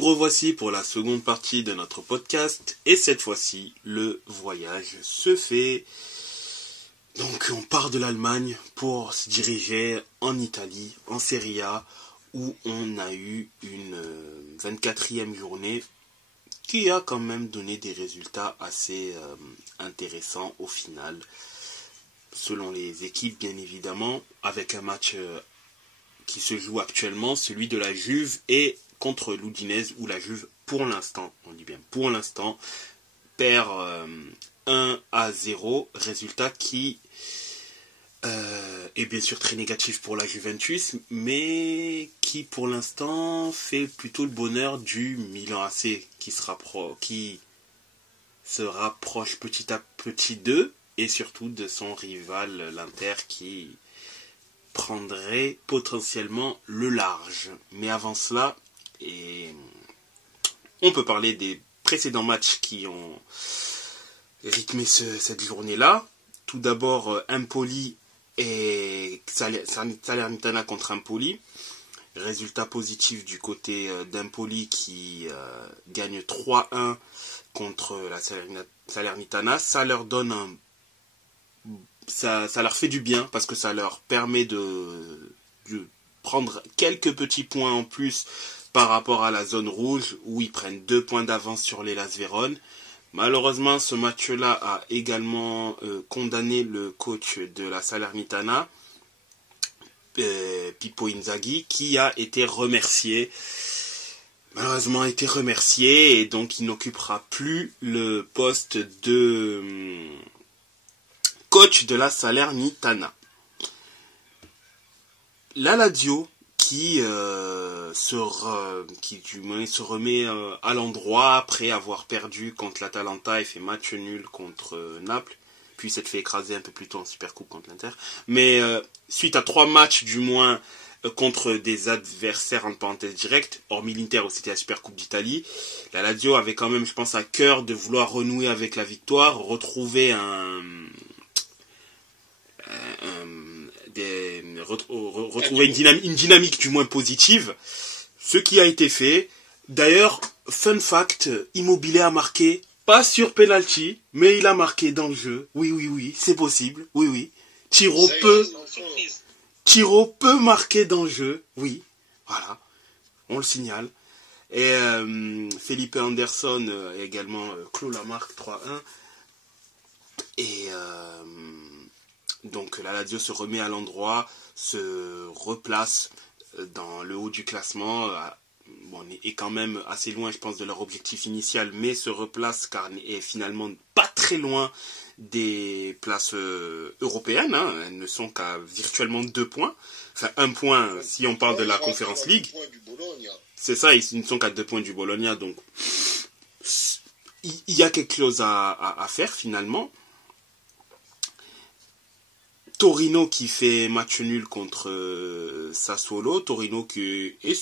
Nous revoici pour la seconde partie de notre podcast et cette fois-ci, le voyage se fait. Donc on part de l'Allemagne pour se diriger en Italie, en Serie A, où on a eu une 24e journée qui a quand même donné des résultats assez intéressants au final, selon les équipes bien évidemment, avec un match qui se joue actuellement, celui de la Juve et contre l'Udinese, où la Juve, pour l'instant, on dit bien pour l'instant, perd 1-0, résultat qui est bien sûr très négatif pour la Juventus, mais qui pour l'instant fait plutôt le bonheur du Milan AC, qui se rapproche petit à petit d'eux, et surtout de son rival, l'Inter, qui prendrait potentiellement le large. Mais avant cela, on peut parler des précédents matchs qui ont rythmé cette journée-là. Tout d'abord, Empoli et Salernitana contre Empoli. Résultat positif du côté d'Empoli qui gagne 3-1 contre la Salernitana. Ça leur donne ça leur fait du bien parce que ça leur permet de prendre quelques petits points en plus par rapport à la zone rouge où ils prennent 2 points d'avance sur l'Hellas Vérone. Malheureusement, ce match-là a également condamné le coach de la Salernitana, Pippo Inzaghi, qui a été remercié. Malheureusement, a été remercié et donc il n'occupera plus le poste de coach de la Salernitana. La Lazio qui se remet à l'endroit après avoir perdu contre l'Atalanta et fait match nul contre Naples, puis s'est fait écraser un peu plus tôt en Supercoupe contre l'Inter. Mais suite à 3 matchs du moins contre des adversaires en parenthèse directe, hormis l'Inter où c'était la Supercoupe d'Italie, la Lazio avait quand même, je pense, à cœur de vouloir renouer avec la victoire, retrouver retrouver une dynamique du moins positive, ce qui a été fait. D'ailleurs, fun fact, Immobile a marqué, pas sur penalty, mais il a marqué dans le jeu. Oui, c'est possible, oui. Tiro peut marquer dans le jeu, oui, voilà, on le signale. Et Felipe Anderson également clôt la marque 3-1. Et donc la Lazio se remet à l'endroit, se replace dans le haut du classement, est quand même assez loin je pense de leur objectif initial, mais se replace car est finalement pas très loin des places européennes, elles ne sont qu'à virtuellement 2 points, enfin 1 point si on parle de la Conference League, c'est ça, ils ne sont qu'à 2 points du Bologna, donc il y a quelque chose à faire finalement. Torino qui fait match nul contre Sassuolo. Torino qui est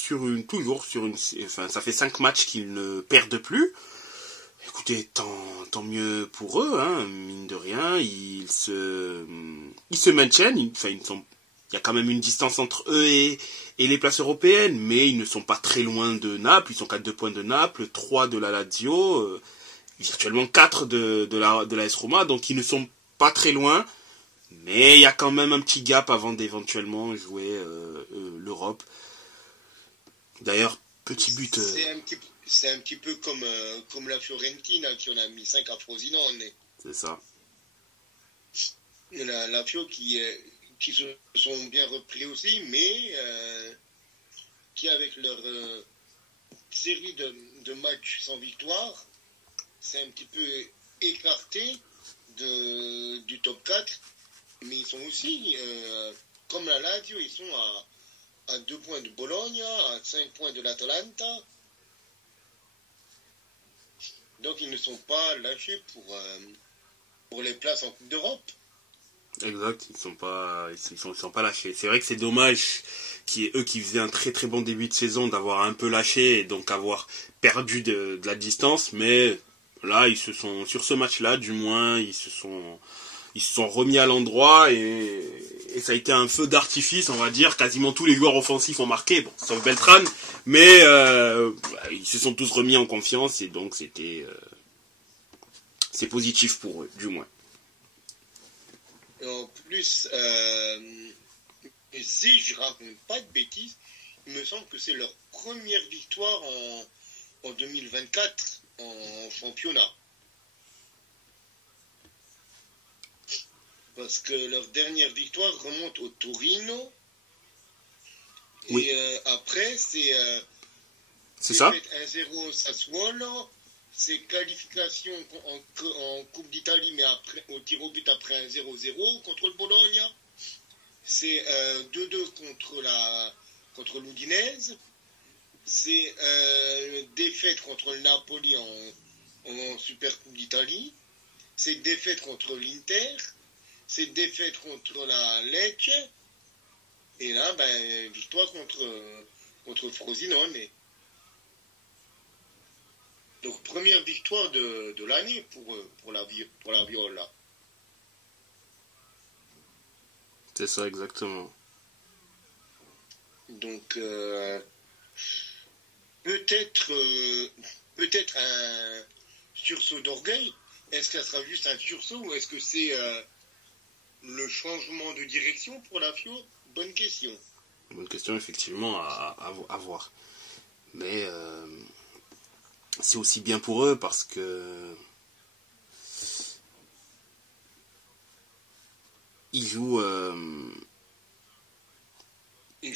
ça fait 5 matchs qu'ils ne perdent plus. Écoutez, tant mieux pour eux, mine de rien, ils se maintiennent. Il y a quand même une distance entre eux et les places européennes, mais ils ne sont pas très loin de Naples. Ils sont qu'à 2 points de Naples, 3 de la Lazio, virtuellement 4 de la AS Roma, donc ils ne sont pas très loin. Mais il y a quand même un petit gap avant d'éventuellement jouer l'Europe. D'ailleurs, petit but... C'est un petit peu comme la Fiorentina qui en a mis 5 à Frosinone. C'est ça. La Fio qui se sont bien repris aussi, mais qui avec leur série de matchs sans victoire, c'est un petit peu écarté du top 4. Mais ils sont aussi, comme la Lazio, ils sont à 2 points de Bologna, à 5 points de l'Atalanta. Donc ils ne sont pas lâchés pour les places en Coupe d'Europe. Exact, ils sont pas lâchés. C'est vrai que c'est dommage eux qui faisaient un très très bon début de saison d'avoir un peu lâché et donc avoir perdu de la distance, mais là ils se sont sur ce match-là du moins ils se sont ils se sont remis à l'endroit et ça a été un feu d'artifice, on va dire. Quasiment tous les joueurs offensifs ont marqué, bon, sauf Beltran, mais ils se sont tous remis en confiance et donc c'est positif pour eux, du moins. En plus, si je raconte pas de bêtises, il me semble que c'est leur première victoire en 2024 en championnat. Parce que leur dernière victoire remonte au Torino. Oui. Et après, c'est ça 1-0 au Sassuolo. C'est qualification en Coupe d'Italie, mais après, au tir au but après un 0-0 contre le Bologna. C'est 2-2 contre l'Udinese. C'est défaite contre le Napoli en Super Coupe d'Italie. C'est défaite contre l'Inter. C'est défaite contre la Lecce. Et là, victoire contre Frosinone. Donc, première victoire de l'année pour la Viola. C'est ça, exactement. Donc, peut-être un sursaut d'orgueil. Est-ce que ça sera juste un sursaut ou est-ce que c'est le changement de direction pour la Fio? Bonne question. Bonne question, effectivement, à voir. Mais c'est aussi bien pour eux parce que ils jouent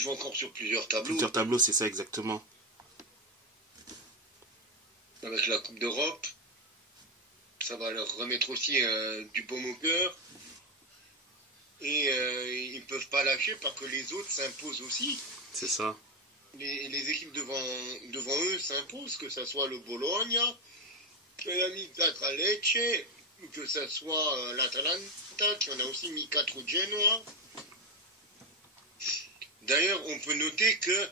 encore sur plusieurs tableaux. Plusieurs tableaux, c'est ça exactement. Avec la Coupe d'Europe, ça va leur remettre aussi du baume au cœur. Et ils ne peuvent pas lâcher parce que les autres s'imposent aussi. C'est ça. Les équipes devant eux s'imposent, que ce soit le Bologna, que la mis 4 à Lecce, que ce soit l'Atalanta, qui en a aussi mis 4 au Genoa. D'ailleurs, on peut noter que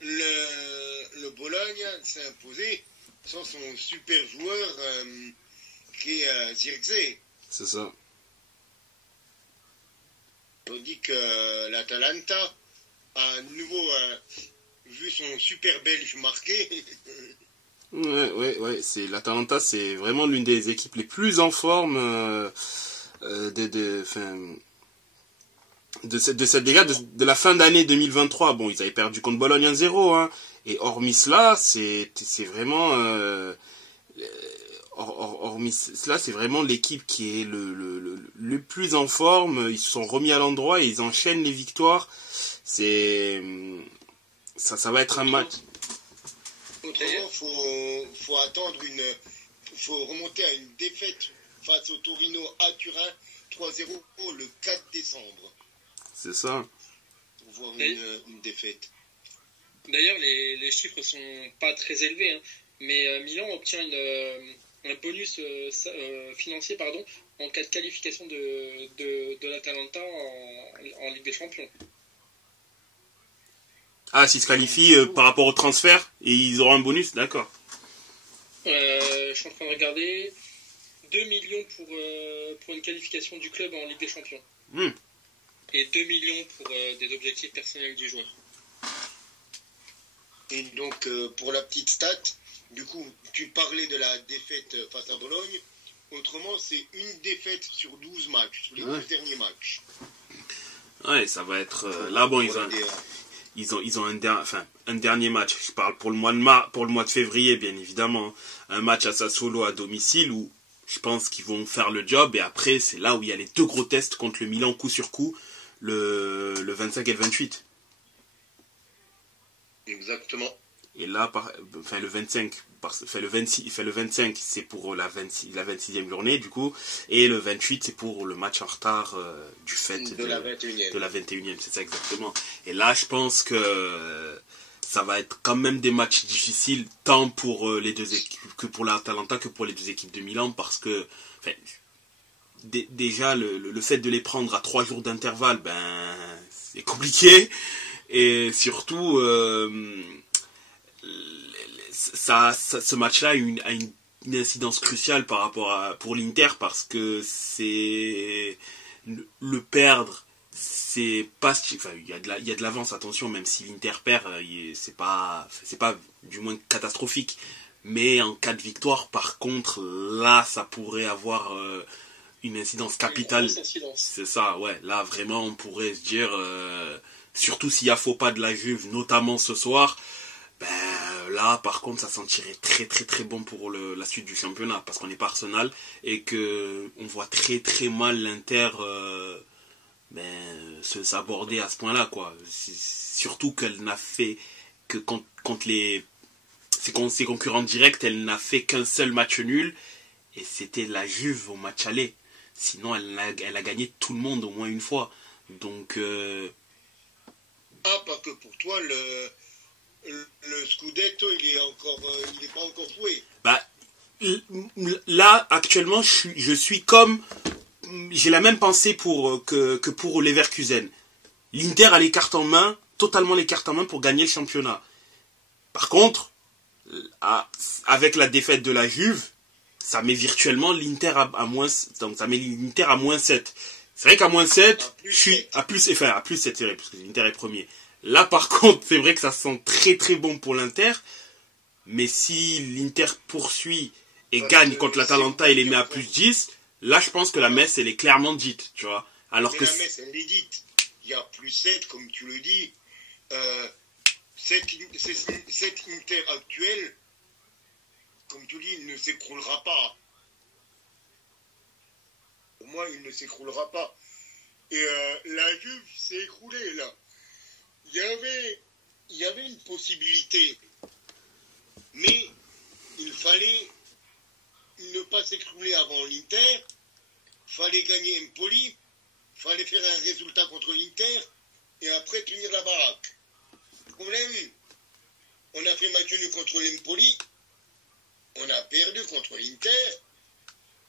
le Bologna s'est imposé sans son super joueur qui est Zirkzee. C'est ça. On dit que l'Atalanta a à nouveau vu son super belge marqué. Ouais. L'Atalanta, c'est vraiment l'une des équipes les plus en forme de la fin d'année 2023. Bon, ils avaient perdu contre Bologne 1-0, hein. Et hormis cela, c'est vraiment hormis cela, c'est vraiment l'équipe qui est le plus en forme. Ils se sont remis à l'endroit et ils enchaînent les victoires. Ça va être un match. Autrement, faut attendre faut remonter à une défaite face au Torino à Turin 3-0 le 4 décembre. C'est ça. Pour voir une défaite. D'ailleurs, les chiffres sont pas très élevés, hein, mais Milan obtient un bonus financier en cas de qualification de l'Atalanta en Ligue des Champions. Ah, s'ils se qualifient par rapport au transfert et ils auront un bonus, d'accord. Je suis en train de regarder 2 millions pour une qualification du club en Ligue des Champions. Et 2 millions pour des objectifs personnels du joueur. Et donc, pour la petite stat, du coup, tu parlais de la défaite face à Bologne. Autrement, c'est une défaite sur 12 matchs, sur les 12 derniers matchs. Ouais, ça va être... là, bon, ils ont un dernier match. Je parle pour le mois de février, bien évidemment. Un match à Sassuolo à domicile où je pense qu'ils vont faire le job. Et après, c'est là où il y a les deux gros tests contre le Milan coup sur coup, le 25 et le 28. Exactement. Et là, le 25, le 25, c'est pour la 26e journée, du coup. Et le 28, c'est pour le match en retard du fait de la 21e. De la 21e, c'est ça exactement. Et là, je pense que ça va être quand même des matchs difficiles, tant pour les deux équipes, que pour l'Atalanta, que pour les deux équipes de Milan, parce que, déjà, le fait de les prendre à 3 jours d'intervalle, c'est compliqué. Et surtout, ce match-là a une une incidence cruciale pour l'Inter parce que c'est le perdre, c'est pas, enfin, il y a de l'avance, attention, même si l'Inter perd, c'est pas du moins catastrophique. Mais en cas de victoire, par contre, là, ça pourrait avoir une incidence capitale. C'est ça, ouais. Là, vraiment, on pourrait se dire, surtout s'il y a faux pas de la Juve, notamment ce soir, ben là, par contre, ça sentirait très très très bon pour la suite du championnat, parce qu'on n'est pas Arsenal et que on voit très très mal l'Inter s'aborder à ce point-là, quoi. Surtout qu'elle n'a fait que contre ses concurrents directs, elle n'a fait qu'un seul match nul, et c'était la Juve au match aller. Sinon, elle a gagné tout le monde au moins une fois. Donc... Ah, parce que pour toi, le Scudetto, il est pas encore joué. Bah, là, actuellement, je suis comme... J'ai la même pensée que pour Leverkusen. L'Inter a les cartes en main, totalement les cartes en main pour gagner le championnat. Par contre, avec la défaite de la Juve, ça met virtuellement l'Inter à moins, donc ça met l'Inter à moins 7. C'est vrai qu'à moins 7, je suis à plus 7, c'est vrai, parce que l'Inter est premier. Là, par contre, c'est vrai que ça sent très très bon pour l'Inter, mais si l'Inter poursuit et gagne contre l'Atalanta et les met à plus 10, là, je pense que la messe, elle est clairement dite, tu vois. Alors mais que la messe, elle est dite. Il y a plus 7, comme tu le dis. Cette Inter actuelle, comme tu dis, il ne s'écroulera pas. Au moins, il ne s'écroulera pas. Et la Juve s'est écroulée, là. Il y avait une possibilité. Mais il fallait ne pas s'écrouler avant l'Inter. Il fallait gagner Empoli. Il fallait faire un résultat contre l'Inter. Et après, tenir la baraque. Problème, on a fait match nul contre l'Empoli. On a perdu contre l'Inter.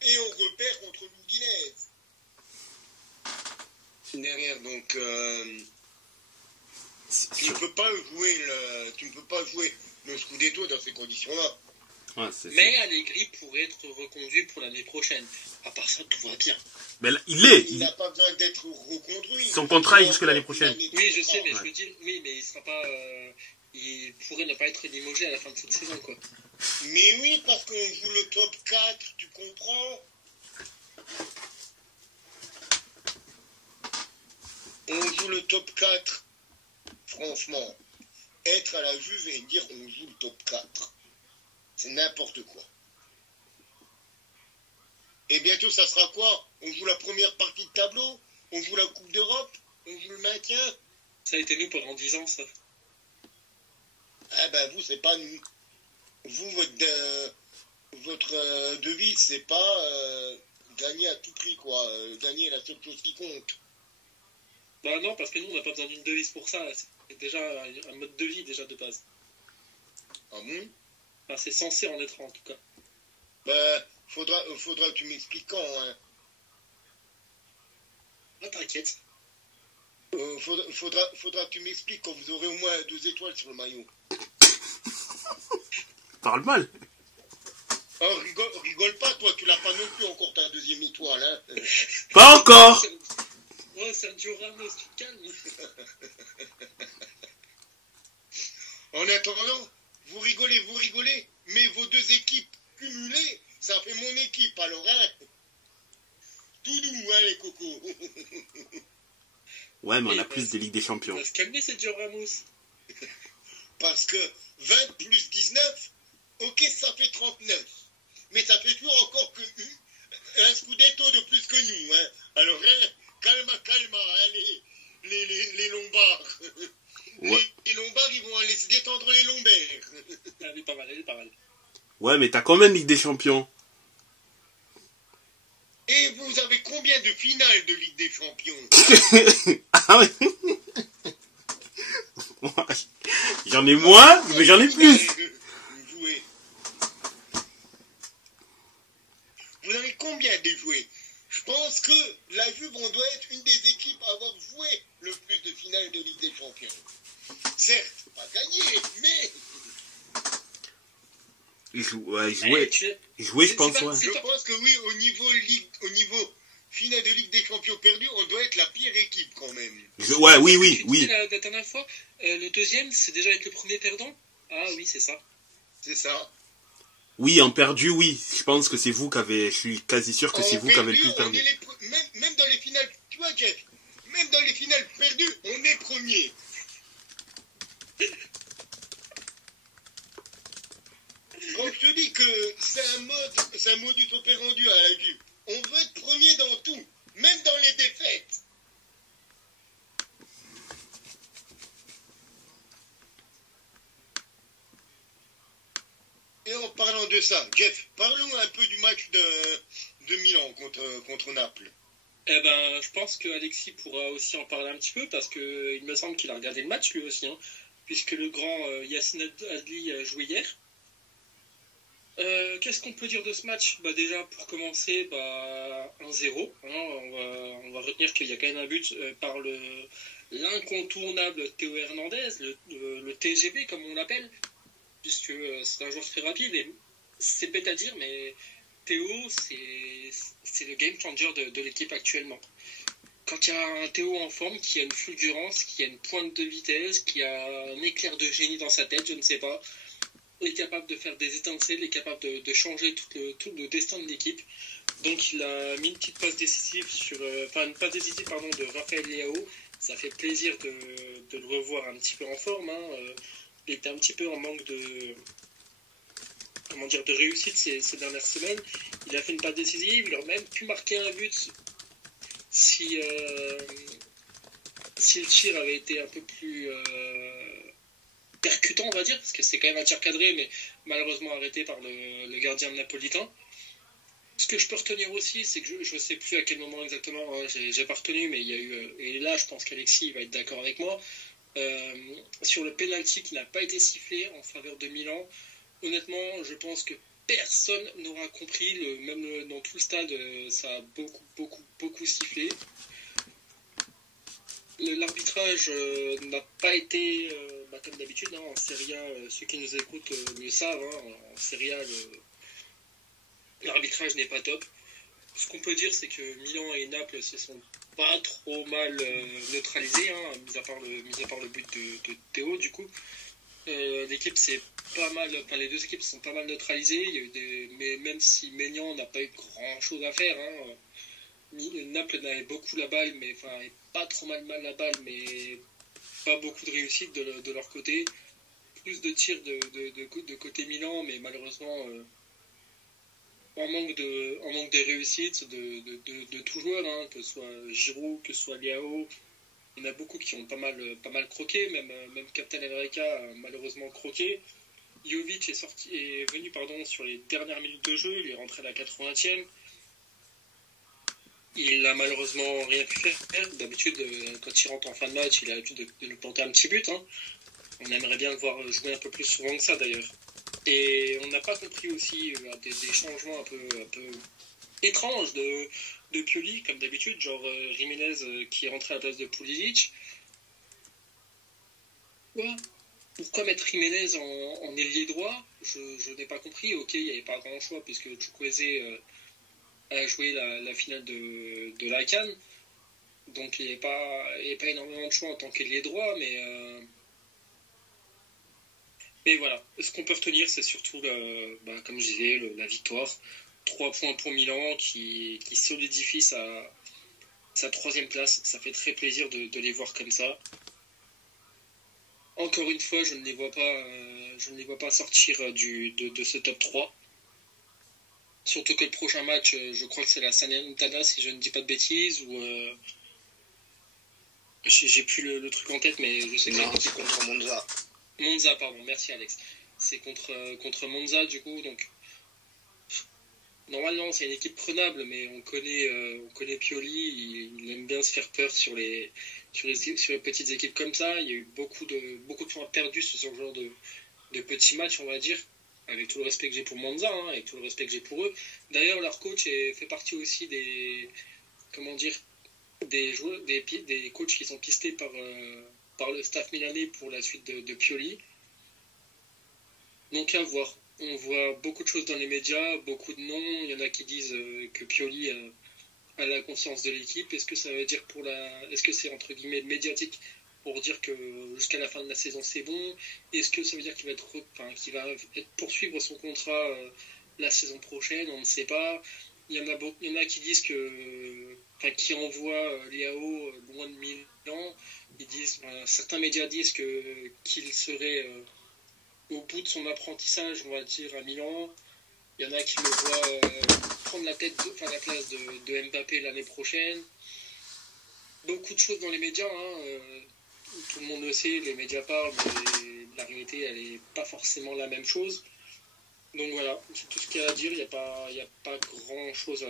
Et on repère contre l'Udinese. Derrière, donc... tu ne peux pas jouer le Scudetto dans ces conditions-là. Ouais, mais Allegri pourrait être reconduit pour l'année prochaine. À part ça, tout va bien. Mais là, il n'a pas besoin d'être reconduit. Son contrat est jusqu'à l'année prochaine. Oui, je sais, mais je veux dire, oui, mais il sera pas. Il pourrait ne pas être limogé à la fin de cette saison, quoi. Mais oui, parce qu'on joue le top 4, tu comprends? On joue le top 4. Franchement, être à la Juve et dire on joue le top 4, c'est n'importe quoi. Et bientôt, ça sera quoi? On joue la première partie de tableau? On joue la Coupe d'Europe? On joue le maintien? Ça a été nous pendant 10 ans, ça. Ah ben vous, c'est pas nous. Vous, votre devise, c'est pas gagner à tout prix, quoi. Gagner est la seule chose qui compte. Bah non, parce que nous, on n'a pas besoin d'une devise pour ça. C'est déjà un mode de vie, déjà, de base. Ah bon? Enfin, c'est censé en être, en tout cas. Bah, faudra que tu m'expliques quand, hein. Ah, t'inquiète. Faudra que tu m'expliques quand vous aurez au moins 2 étoiles sur le maillot. Parle mal. Oh, rigole pas, toi, tu l'as pas non plus encore ta 2e étoile, hein. Pas encore. Oh, Sergio Ramos, tu te calmes. En attendant, vous rigolez, mais vos 2 équipes cumulées, ça fait mon équipe, alors, hein. Tout doux, hein, les cocos. Ouais, mais on a plus de Ligue des Champions. On va se calmer, Sergio Ramos. Parce que 20 plus 19, ok, ça fait 39. Mais ça fait toujours encore un Scudetto de plus que nous, hein. Alors, hein, calma, hein, les Lombards. Ouais. Les Lombards, ils vont laisser détendre les lombaires. Elle est pas mal. Ouais, mais t'as combien de Ligue des Champions? Et vous avez combien de finales de Ligue des Champions? Ah oui. J'en ai moins, mais j'en ai plus. Vous avez combien de joués? Je pense que la Juve, on doit être une des équipes à avoir joué le plus de finales de Ligue des Champions. Certes, pas gagné, mais... Il jouait, je pense, ouais. Je pense que oui, au niveau finale de Ligue des Champions perdue, on doit être la pire équipe quand même. Oui. La dernière fois, le deuxième, c'est déjà être le premier perdant. Ah oui, c'est ça. C'est ça. Oui, en perdu, oui. Je pense que c'est vous qui avez... Je suis quasi sûr que c'est vous qui avez le plus perdu. Même dans les finales, tu vois, Jeff, même dans les finales perdues, on est premier. Quand je te dis que c'est un modus operandi à la Juve, on veut être premier dans tout, même dans les défaites. Et en parlant de ça, Jeff, parlons un peu du match de Milan contre Naples. Eh ben, je pense que Alexis pourra aussi en parler un petit peu parce que il me semble qu'il a regardé le match lui aussi, hein, puisque le grand Yacine Adli a joué hier. Qu'est-ce qu'on peut dire de ce match? Déjà pour commencer, 1-0. Hein, on va retenir qu'il y a quand même un but par l'incontournable Théo Hernandez, le TGB comme on l'appelle, puisque c'est un joueur très rapide et c'est bête à dire, mais Théo c'est le game changer de l'équipe actuellement. Quand il y a un Théo en forme, qui a une fulgurance, qui a une pointe de vitesse, qui a un éclair de génie dans sa tête, je ne sais pas, est capable de faire des étincelles, est capable de changer tout le destin de l'équipe. Donc il a mis une petite passe décisive une passe décisive de Raphaël Leao. Ça fait plaisir de le revoir un petit peu en forme. Hein. Il était un petit peu en manque de réussite ces dernières semaines. Il a fait une passe décisive, il aurait même pu marquer un but si le tir avait été un peu plus percutant, on va dire, parce que c'est quand même un tir cadré, mais malheureusement arrêté par le gardien napolitain. Ce que je peux retenir aussi, c'est que je ne sais plus à quel moment exactement, hein, j'ai pas retenu, mais il y a eu, et là je pense qu'Alexis va être d'accord avec moi, sur le penalty qui n'a pas été sifflé en faveur de Milan. Honnêtement, je pense que personne n'aura compris, même dans tout le stade, ça a beaucoup sifflé. L'arbitrage n'a pas été, comme d'habitude, hein, en Serie A, ceux qui nous écoutent le savent, hein, en Serie A, l'arbitrage n'est pas top. Ce qu'on peut dire, c'est que Milan et Naples se sont pas trop mal neutralisés, hein, mis à part le but de Théo, du coup. L'équipe c'est pas mal, les deux équipes sont pas mal neutralisées. Il y a eu mais même si Maignan n'a pas eu grand chose à faire, hein, Naples avait beaucoup la balle, mais pas trop mal la balle, mais pas beaucoup de réussite de leur côté. Plus de tirs de côté Milan, mais malheureusement en manque de réussite de tout joueur, hein, que ce soit Giroud, que ce soit Leao. Il y en a beaucoup qui ont pas mal croqué, même Captain America a malheureusement croqué. Jovic est venu sur les dernières minutes de jeu, il est rentré à la 80e. Il n'a malheureusement rien pu faire. D'habitude, quand il rentre en fin de match, il a l'habitude de nous planter un petit but. Hein. On aimerait bien le voir jouer un peu plus souvent que ça d'ailleurs. Et on n'a pas compris aussi des changements un peu étranges de Pioli, comme d'habitude, genre Jiménez qui est rentré à la place de Pulisic. Pourquoi mettre Jiménez en ailier droit? Je n'ai pas compris. Ok, il n'y avait pas grand choix puisque Chukwueze a joué la finale de la CAN. Donc il n'y avait pas énormément de choix en tant qu'ailier droit, mais voilà. Ce qu'on peut retenir, c'est surtout, comme je disais, la victoire. 3 points pour Milan qui solidifie sa 3e place. Ça fait très plaisir de les voir comme ça. Encore une fois, je ne les vois pas sortir de ce top 3. Surtout que le prochain match, je crois que c'est la Salernitana, si je ne dis pas de bêtises, ou j'ai plus le truc en tête, mais je sais que c'est contre Monza. Monza, pardon, merci Alex. C'est contre Monza du coup, donc normalement c'est une équipe prenable, mais on connaît Pioli, il aime bien se faire peur sur les petites équipes comme ça. Il y a eu beaucoup de points perdus sur ce genre de petits matchs, on va dire, avec tout le respect que j'ai pour Monza, hein, avec tout le respect que j'ai pour eux. D'ailleurs, leur coach fait partie aussi des joueurs, des coachs qui sont pistés par le staff milanais pour la suite de Pioli. Donc à voir. On voit beaucoup de choses dans les médias, beaucoup de noms. Il y en a qui disent que Pioli a la confiance de l'équipe. Est-ce que ça veut dire est-ce que c'est entre guillemets médiatique pour dire que jusqu'à la fin de la saison c'est bon? Est-ce que ça veut dire qu'il va poursuivre son contrat la saison prochaine? On ne sait pas. Il y en a qui disent qui envoient Leao loin de Milan. Certains médias disent qu'il serait au bout de son apprentissage, on va dire, à Milan. Il y en a qui le voient prendre la place de Mbappé l'année prochaine. Beaucoup de choses dans les médias, tout le monde le sait, les médias parlent, mais la réalité, elle n'est pas forcément la même chose. Donc voilà, c'est tout ce qu'il y a à dire, il n'y a pas grand chose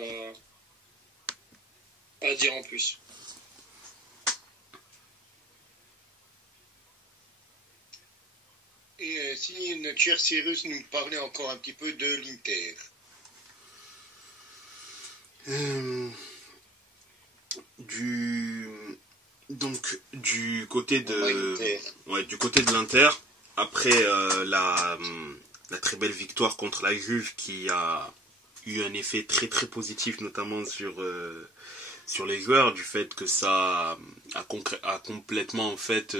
à dire en plus. Et si notre cher Cyrus nous parlait encore un petit peu de l'Inter. Du côté de l'Inter, après la très belle victoire contre la Juve qui a eu un effet très très positif, notamment sur les joueurs, du fait que ça a complètement en fait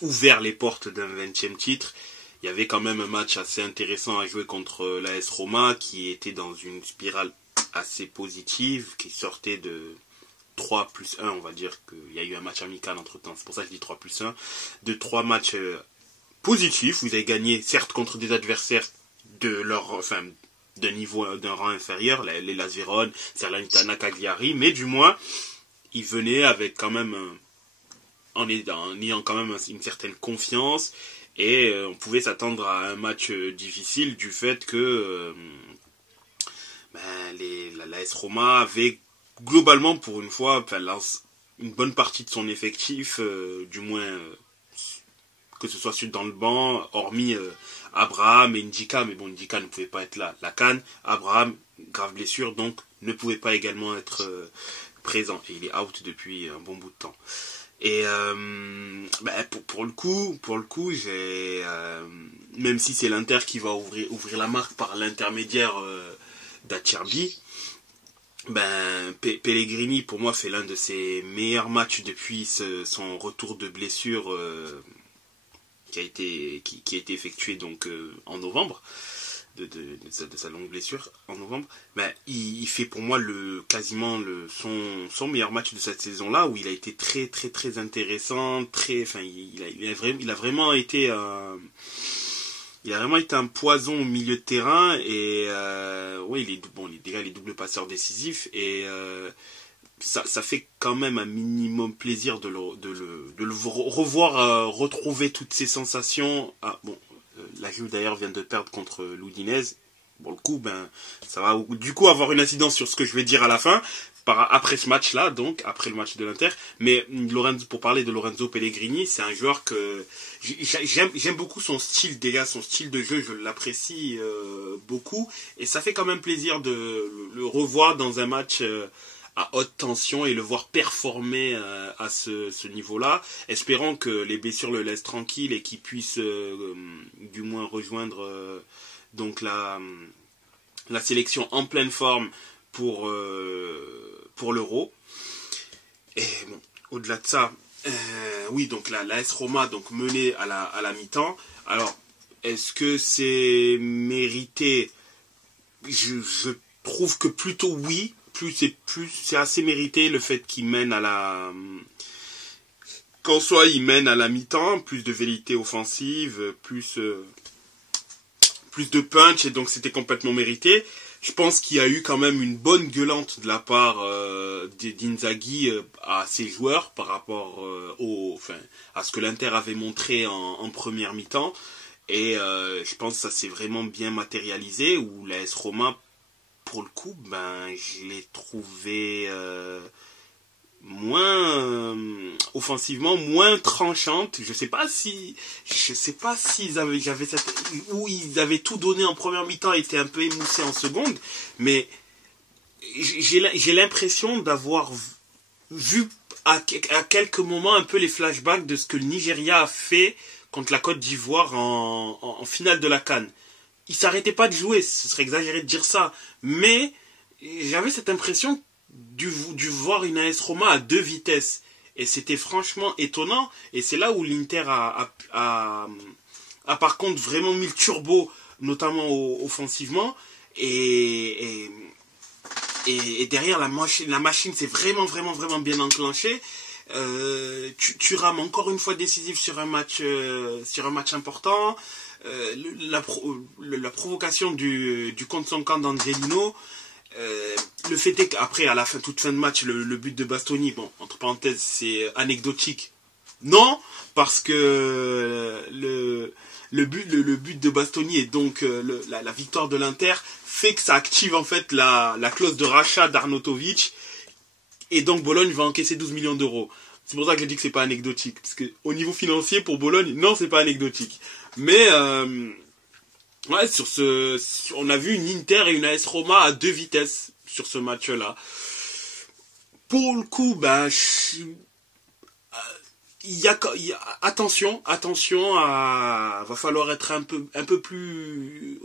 ouvert les portes d'un 20e titre. Il y avait quand même un match assez intéressant à jouer contre l'AS Roma, qui était dans une spirale assez positive, qui sortait de 3+1, on va dire qu'il y a eu un match amical entre temps, c'est pour ça que je dis 3+1, de 3 matchs positifs. Vous avez gagné certes contre des adversaires d'un rang inférieur, les Las Vérone, Salernitana, Cagliari, mais du moins ils venaient avec quand même en ayant quand même une certaine confiance, et on pouvait s'attendre à un match difficile du fait que l'AS Roma avait globalement pour une fois une bonne partie de son effectif, du moins que ce soit dans le banc, hormis Abraham et Ndika, mais bon, Ndika ne pouvait pas être là. La CAN, Abraham, grave blessure, donc ne pouvait pas également être présent, et il est out depuis un bon bout de temps. Et pour le coup, j'ai même si c'est l'Inter qui va ouvrir la marque par l'intermédiaire d'Acerbi, Pellegrini pour moi fait l'un de ses meilleurs matchs depuis son retour de blessure qui a été effectué donc en novembre, de sa longue blessure en novembre. Il fait pour moi quasiment son meilleur match de cette saison-là, où il a été très très très intéressant, il a vraiment été un poison au milieu de terrain, et il est déjà les doubles passeurs décisifs, et ça fait quand même un minimum plaisir de le revoir retrouver toutes ses sensations. La Juve d'ailleurs vient de perdre contre l'Udinese. Pour le coup, ça va du coup avoir une incidence sur ce que je vais dire à la fin, après ce match-là, donc après le match de l'Inter. Mais pour parler de Lorenzo Pellegrini, c'est un joueur que j'aime beaucoup son style, déjà son style de jeu, je l'apprécie beaucoup, et ça fait quand même plaisir de le revoir dans un match à haute tension et le voir performer à ce niveau-là, espérant que les blessures le laissent tranquille et qu'il puisse du moins rejoindre donc la sélection en pleine forme pour l'Euro. Et bon, au-delà de ça, donc la AS Roma donc menée à la mi-temps. Alors, est-ce que c'est mérité? Je trouve que plutôt oui. C'est assez mérité le fait qu'il mène qu'en soit il mène à la mi-temps, plus de velléité offensive, plus de punch, et donc c'était complètement mérité. Je pense qu'il y a eu quand même une bonne gueulante de la part d'Inzaghi à ses joueurs par rapport à ce que l'Inter avait montré en première mi-temps, et je pense que ça s'est vraiment bien matérialisé, où l'AS Roma, pour le coup, je l'ai trouvé moins offensivement, moins tranchante. Je sais pas s'ils avaient tout donné en première mi-temps et étaient un peu émoussés en seconde, mais j'ai l'impression d'avoir vu à quelques moments un peu les flashbacks de ce que le Nigeria a fait contre la Côte d'Ivoire en finale de la CAN. il s'arrêtait pas de jouer, ce serait exagéré de dire ça, mais j'avais cette impression du voir une AS Roma à 2 vitesses, et c'était franchement étonnant, et c'est là où l'Inter a par contre vraiment mis le turbo, notamment offensivement, et derrière la machine s'est vraiment bien enclenchée. Tu rames encore une fois décisif sur un match important. La provocation du contre son camp d'Angelino, le fait est qu'après à la toute fin de match le but de Bastoni, bon, entre parenthèses, c'est anecdotique, non, parce que le but de Bastoni et donc la victoire de l'Inter fait que ça active en fait la clause de rachat d'Arnautovic, et donc Bologne va encaisser 12 millions d'euros. C'est pour ça que je dis que c'est pas anecdotique, parce que au niveau financier pour Bologne, non, c'est pas anecdotique. Mais ouais, on a vu une Inter et une AS Roma à 2 vitesses sur ce match-là. Pour le coup, va falloir être un peu plus,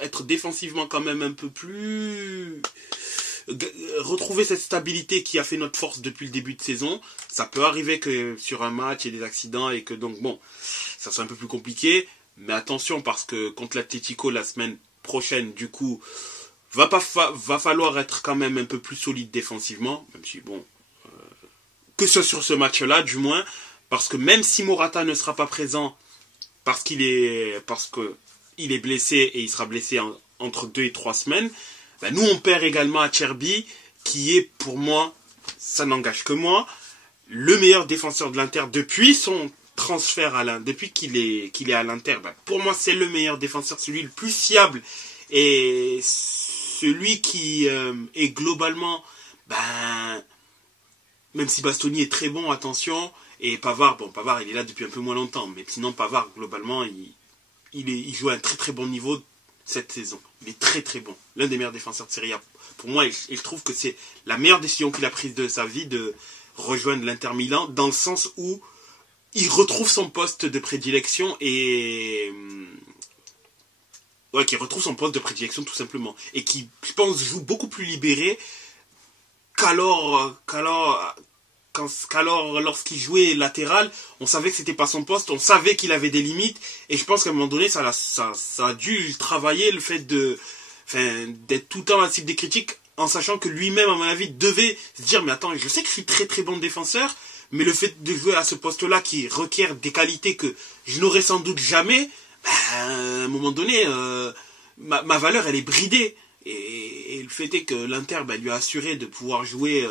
être défensivement quand même un peu plus, retrouver cette stabilité qui a fait notre force depuis le début de saison. Ça peut arriver que sur un match il y ait des accidents et que donc bon, ça soit un peu plus compliqué, mais attention, parce que contre l'Atlético la semaine prochaine, du coup, va falloir être quand même un peu plus solide défensivement, même si bon, que ce soit sur ce match-là du moins, parce que même si Morata ne sera pas présent parce qu'il est blessé, et il sera blessé entre 2 et 3 semaines, nous on perd également Acerbi, qui est pour moi, ça n'engage que moi, le meilleur défenseur de l'Inter depuis son transfert depuis qu'il est à l'Inter. Pour moi c'est le meilleur défenseur, celui le plus fiable, et celui qui est globalement, même si Bastoni est très bon, attention, et Pavard il est là depuis un peu moins longtemps, mais sinon Pavard globalement il joue à un très très bon niveau cette saison. Il est très très bon, l'un des meilleurs défenseurs de Serie A pour moi, et je trouve que c'est la meilleure décision qu'il a prise de sa vie de rejoindre l'Inter Milan, dans le sens où il retrouve son poste de prédilection, et qui retrouve son poste de prédilection tout simplement, et qui, je pense, joue beaucoup plus libéré qu'alors lorsqu'il jouait latéral. On savait que c'était pas son poste, on savait qu'il avait des limites, et je pense qu'à un moment donné ça a dû travailler le fait d'être tout le temps à la cible des critiques, en sachant que lui-même, à mon avis, devait se dire, mais attends, je sais que je suis très très bon défenseur, mais le fait de jouer à ce poste-là qui requiert des qualités que je n'aurais sans doute jamais, à un moment donné, ma valeur elle est bridée, et le fait est que l'Inter lui a assuré de pouvoir jouer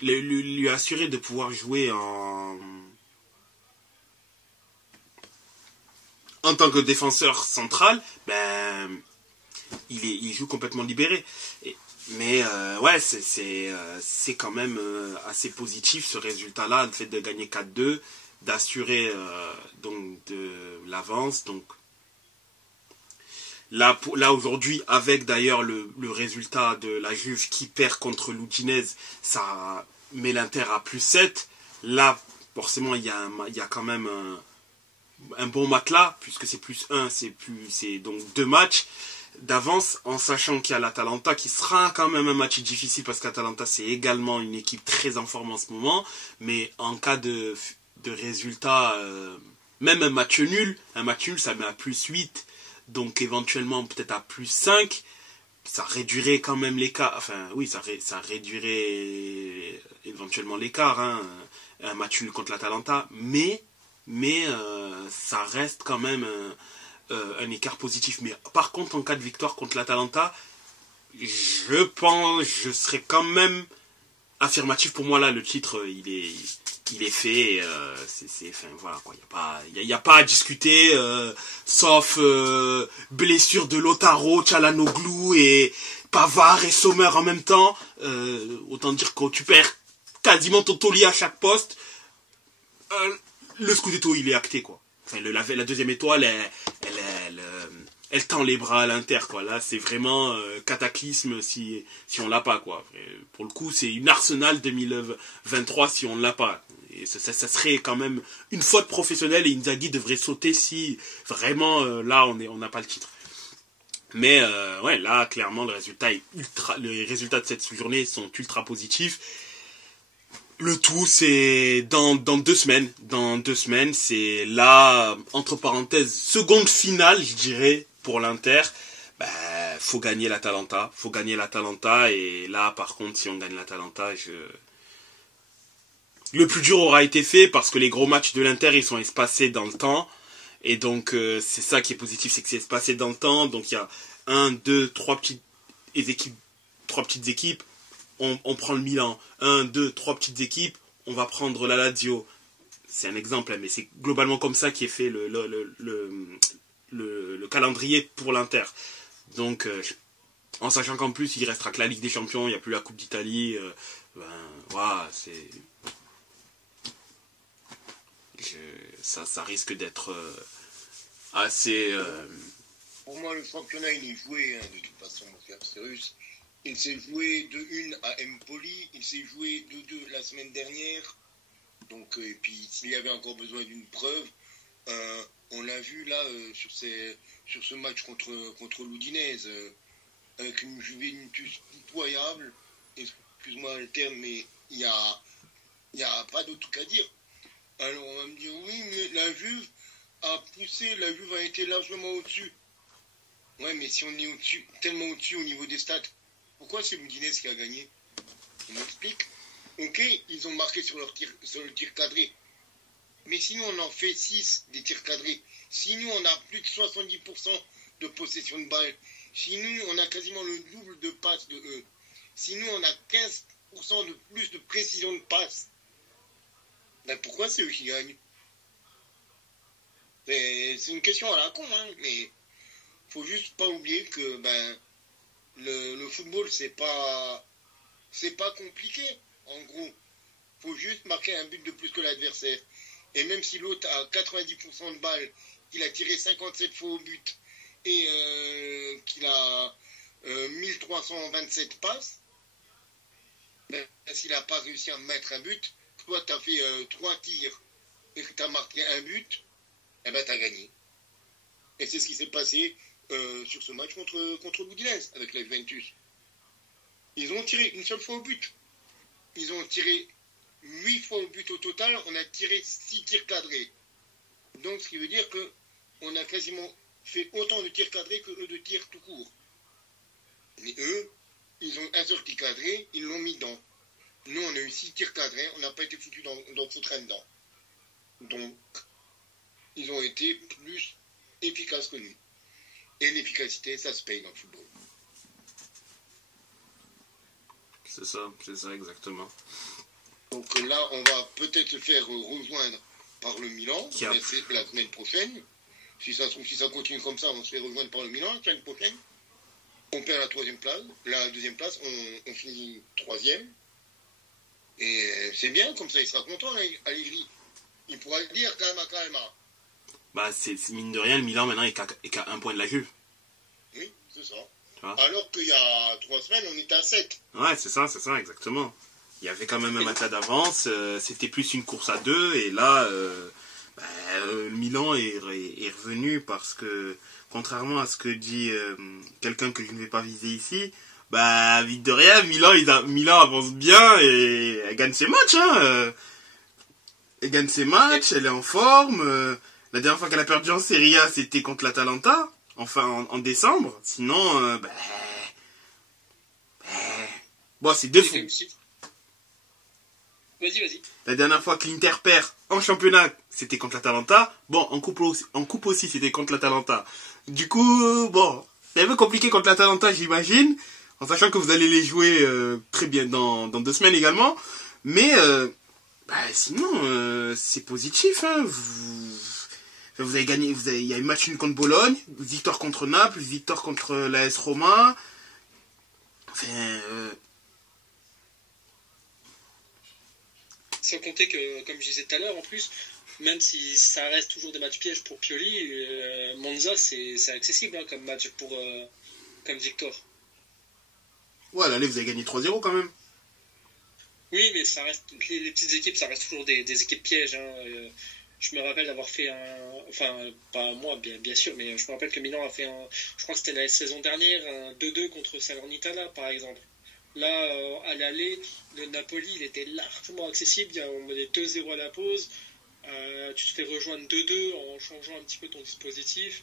lui a assuré de pouvoir jouer en tant que défenseur central. Il joue complètement libéré, mais ouais, c'est quand même assez positif ce résultat là, le fait de gagner 4-2, d'assurer donc de l'avance. Donc là aujourd'hui, avec d'ailleurs le résultat de la Juve qui perd contre l'Udinese, ça met l'Inter à +7. Là forcément il y a quand même un bon matelas, puisque c'est +1, c'est donc 2 matchs d'avance, en sachant qu'il y a l'Atalanta qui sera quand même un match difficile, parce qu'Atalanta c'est également une équipe très en forme en ce moment, mais en cas de résultat, même un match nul ça met à +8, donc éventuellement peut-être à +5, ça réduirait quand même l'écart, enfin oui, ça réduirait éventuellement l'écart, un match nul contre l'Atalanta, mais ça reste quand même un écart positif. Mais par contre, en cas de victoire contre l'Atalanta, je serais quand même affirmatif. Pour moi là, le titre il est fait, enfin voilà quoi, il y a pas à discuter, sauf blessure de Lautaro, Çalhanoğlu et Pavard et Sommer en même temps, autant dire que tu perds quasiment ton taulier à chaque poste, le Scudetto il est acté quoi. Enfin la deuxième étoile elle tend les bras à l'Inter quoi. Là c'est vraiment cataclysme si on l'a pas quoi. Pour le coup c'est une Arsenal 2023 si on l'a pas. Et ça serait quand même une faute professionnelle et Inzaghi devrait sauter si vraiment là on n'a pas le titre. Mais ouais, là clairement les résultats de cette journée sont ultra positifs. Le tout c'est dans 2 semaines. Dans 2 semaines, c'est là entre parenthèses seconde finale, je dirais, pour l'Inter. Faut gagner l'Atalanta. Et là par contre si on gagne l'Atalanta, le plus dur aura été fait parce que les gros matchs de l'Inter ils sont espacés dans le temps. Et donc c'est ça qui est positif, c'est que c'est espacé dans le temps. Donc il y a 1, 2, 3 petites équipes. On prend le Milan. 1, 2, 3 petites équipes. On va prendre la Lazio. C'est un exemple, mais c'est globalement comme ça qu'est fait le calendrier pour l'Inter. Donc en sachant qu'en plus il restera que la Ligue des Champions, il n'y a plus la Coupe d'Italie. Voilà, c'est... Ça risque d'être assez... Pour moi, le championnat, il est joué, hein, de toute façon, mon frère Cyrus. Il s'est joué 2-1 à Empoli, il s'est joué 2-2 la semaine dernière. Donc, et puis, s'il y avait encore besoin d'une preuve, on l'a vu là sur ce match contre l'Udinese, avec une Juventus pitoyable. Excuse-moi le terme, mais il n'y a pas d'autre truc à dire. Alors on va me dire, oui, mais la Juve a poussé, la Juve a été largement au-dessus. Ouais, mais si on est au-dessus, tellement au-dessus au niveau des stats, pourquoi c'est l'Udinese qui a gagné? On m'explique. Ok, ils ont marqué sur le tir cadré. Mais sinon, on en fait 6 des tirs cadrés. Sinon, on a plus de 70% de possession de balle. Sinon, on a quasiment le double de passes de eux. Sinon, on a 15% de plus de précision de passe. Pourquoi c'est eux qui gagnent? C'est une question à la con, hein, mais faut juste pas oublier que le football c'est pas compliqué. En gros, faut juste marquer un but de plus que l'adversaire. Et même si l'autre a 90% de balles, qu'il a tiré 57 fois au but et qu'il a 1327 passes, s'il n'a pas réussi à mettre un but, toi, tu as fait 3 tirs et que tu as marqué un but, tu as gagné. Et c'est ce qui s'est passé sur ce match contre l'Udinese avec la Juventus. Ils ont tiré une seule fois au but. Ils ont tiré 8 fois au but au total. On a tiré 6 tirs cadrés. Donc, ce qui veut dire qu'on a quasiment fait autant de tirs cadrés que eux de tirs tout court. Mais eux, ils ont un seul tir cadré, ils l'ont mis dedans. Nous, on a eu 6 tirs cadrés, on n'a pas été foutus dans foutre un dedans. Donc, ils ont été plus efficaces que nous. Et l'efficacité, ça se paye dans le football. C'est ça exactement. Donc là, on va peut-être se faire rejoindre par le Milan, c'est la semaine prochaine. Si ça se trouve, si ça continue comme ça, on se fait rejoindre par le Milan la semaine prochaine. On perd la deuxième place, on finit 3e. Et c'est bien, comme ça il sera content, Allegri. Il pourra le dire, calma. C'est mine de rien, le Milan maintenant est qu'à 1 point de la Juve. Oui, c'est ça. Alors qu'il y a 3 semaines, on était à 7. Ouais, c'est ça, exactement. Il y avait quand même un match d'avance, c'était plus une course à 2, et là, le Milan est revenu parce que, contrairement à ce que dit quelqu'un que je ne vais pas viser ici, vite de rien, Milan avance bien et elle gagne ses matchs. Elle gagne ses matchs, elle est en forme. La dernière fois qu'elle a perdu en Serie A, c'était contre l'Atalanta, enfin en décembre. Sinon, bon, c'est 2 fois. Vas-y. La dernière fois que l'Inter perd en championnat, c'était contre l'Atalanta. Bon, en coupe aussi, c'était contre l'Atalanta. Du coup, bon, c'est un peu compliqué contre l'Atalanta, j'imagine. En sachant que vous allez les jouer très bien dans 2 semaines également. Mais sinon, c'est positif. Hein. Vous avez gagné. Il y a eu match nul contre Bologne, victoire contre Naples, victoire contre l'AS Roma. Enfin... Sans compter que, comme je disais tout à l'heure, en plus, même si ça reste toujours des matchs pièges pour Pioli, Monza, c'est accessible comme match comme victoire. Ouais, l'année, vous avez gagné 3-0 quand même. Oui, mais ça reste les petites équipes, ça reste toujours des équipes pièges. Hein. Je me rappelle d'avoir fait enfin, pas moi, bien sûr, mais je me rappelle que Milan a fait je crois que c'était la saison dernière, un 2-2 contre Salernitana, par exemple. Là, à l'aller, le Napoli, il était largement accessible. On menait 2-0 à la pause. Tu te fais rejoindre 2-2 en changeant un petit peu ton dispositif.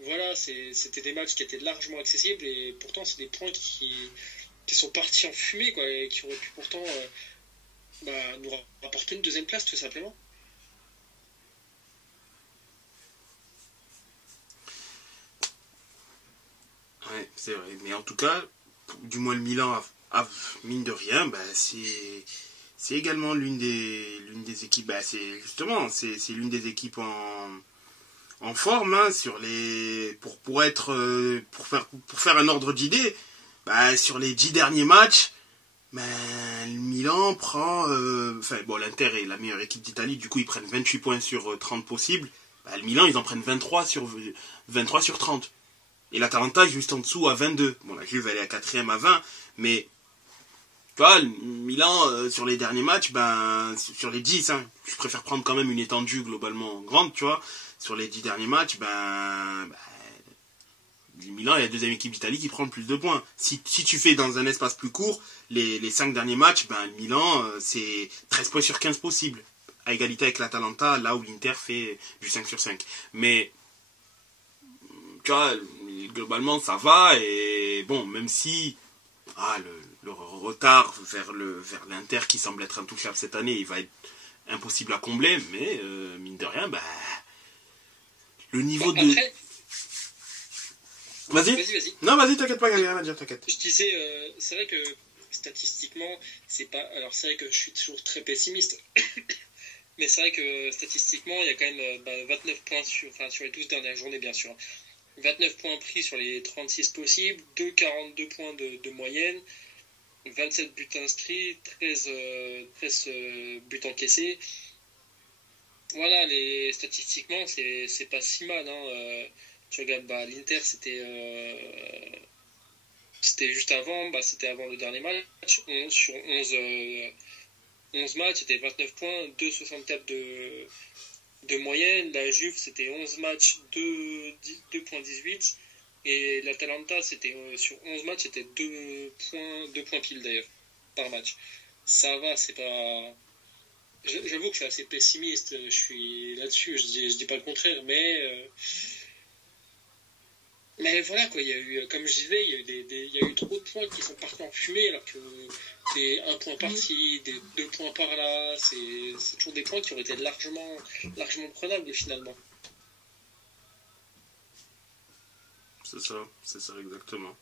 Voilà, c'était des matchs qui étaient largement accessibles et pourtant, c'est des points qui sont partis en fumée, quoi, et qui auraient pu pourtant nous rapporter une deuxième place, tout simplement. Ouais, c'est vrai. Mais en tout cas, du moins le Milan mine de rien, c'est également l'une des équipes. C'est l'une des équipes en forme, hein, pour faire un ordre d'idée. Sur les 10 derniers matchs, le Milan prend... l'Inter est la meilleure équipe d'Italie, du coup ils prennent 28 points sur 30 possibles. Le Milan, ils en prennent 23 sur 30. Et l'Atalanta est juste en dessous à 22. Bon, la Juve, elle est à 4ème à 20. Mais, tu vois, Milan, sur les derniers matchs, sur les 10, hein, je préfère prendre quand même une étendue globalement grande, tu vois. Sur les 10 derniers matchs, Milan est la deuxième équipe d'Italie qui prend le plus de points. Si tu fais dans un espace plus court, les 5 derniers matchs, Milan, c'est 13 points sur 15 possibles. À égalité avec l'Atalanta, là où l'Inter fait du 5 sur 5. Mais, tu vois, globalement, ça va. Et bon, même si le retard vers l'Inter qui semble être intouchable cette année, il va être impossible à combler. Mais, mine de rien, le niveau de... Vas-y. Non, vas-y, t'inquiète pas, il n'y a rien à dire, t'inquiète. Je disais, c'est vrai que statistiquement, c'est pas. Alors, c'est vrai que je suis toujours très pessimiste. Mais c'est vrai que statistiquement, il y a quand même 29 points sur les 12 dernières journées, bien sûr. 29 points pris sur les 36 possibles, 42 points de moyenne, 27 buts inscrits, 13 buts encaissés. Voilà, statistiquement, c'est pas si mal. Hein. Tu regardes, l'Inter, c'était juste avant, c'était avant le dernier match, 11 sur 11 matchs, c'était 29 points, 2,64 de moyenne. La Juve, c'était 11 matchs, 2,18. Et l'Atalanta, c'était sur 11 matchs, c'était 2 points pile d'ailleurs, par match. Ça va, c'est pas... J'avoue que je suis assez pessimiste, je suis là-dessus, je dis pas le contraire, mais voilà, quoi, il y a eu, comme je disais, il y a eu trop de points qui sont partis en fumée, alors que des 1 point par-ci, des 2 points par-là, c'est toujours des points qui auraient été largement prenables finalement. C'est ça exactement.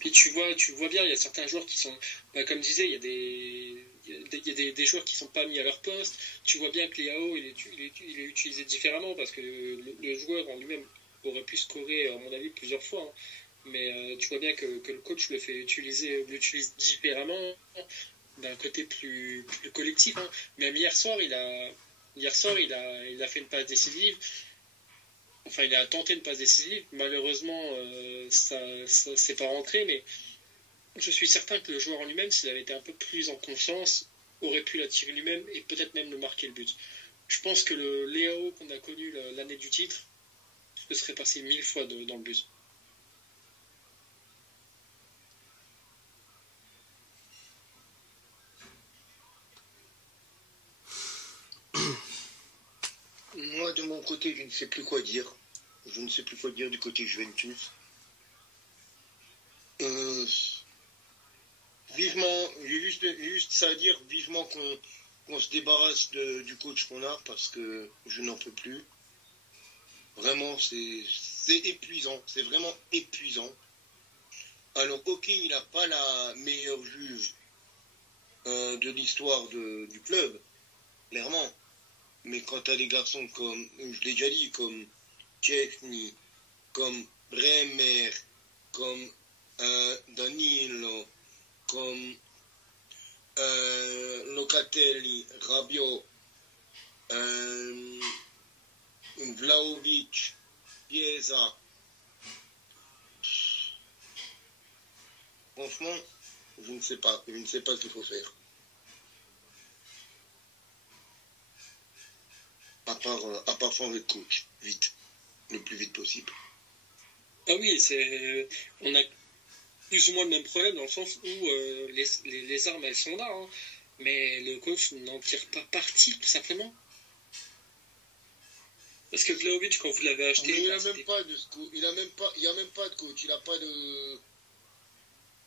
Puis tu vois bien, il y a certains joueurs qui sont, comme je disais, il y a des joueurs qui sont pas mis à leur poste. Tu vois bien que Leao, il est utilisé différemment parce que le joueur en lui-même aurait pu scorer, à mon avis, plusieurs fois. Hein. Mais tu vois bien que le coach l'utilise différemment, d'un côté plus collectif. Hein. Même hier soir, il a fait une passe décisive. Enfin, il a tenté une passe décisive. Malheureusement, ça c'est pas rentré. Mais je suis certain que le joueur en lui-même, s'il avait été un peu plus en confiance, aurait pu la tirer lui-même et peut-être même le marquer le but. Je pense que le Leao qu'on a connu l'année du titre se serait passé 1000 fois dans le but. Moi, de mon côté, je ne sais plus quoi dire. Je ne sais plus quoi dire du côté Juventus. Vivement, j'ai juste ça à dire, vivement qu'on se débarrasse du coach qu'on a, parce que je n'en peux plus. Vraiment, c'est épuisant, c'est vraiment épuisant. Alors, ok, il n'a pas la meilleure Juve de l'histoire du club, clairement. Mais quand tu as des garçons comme, je l'ai déjà dit, comme Chesney, comme Bremer, comme Danilo, comme Locatelli, Rabiot, Vlahovic, Chiesa. Franchement, je ne sais pas ce qu'il faut faire. à part changer de coach, vite, le plus vite possible. Ah oui, on a plus ou moins le même problème dans le sens où les armes, elles sont là, hein, mais le coach n'en tire pas parti, tout simplement. Parce que Vlahovic, quand vous l'avez acheté... Mais il n'y a même pas de coach, il n'y a même pas de coach, il n'a pas de...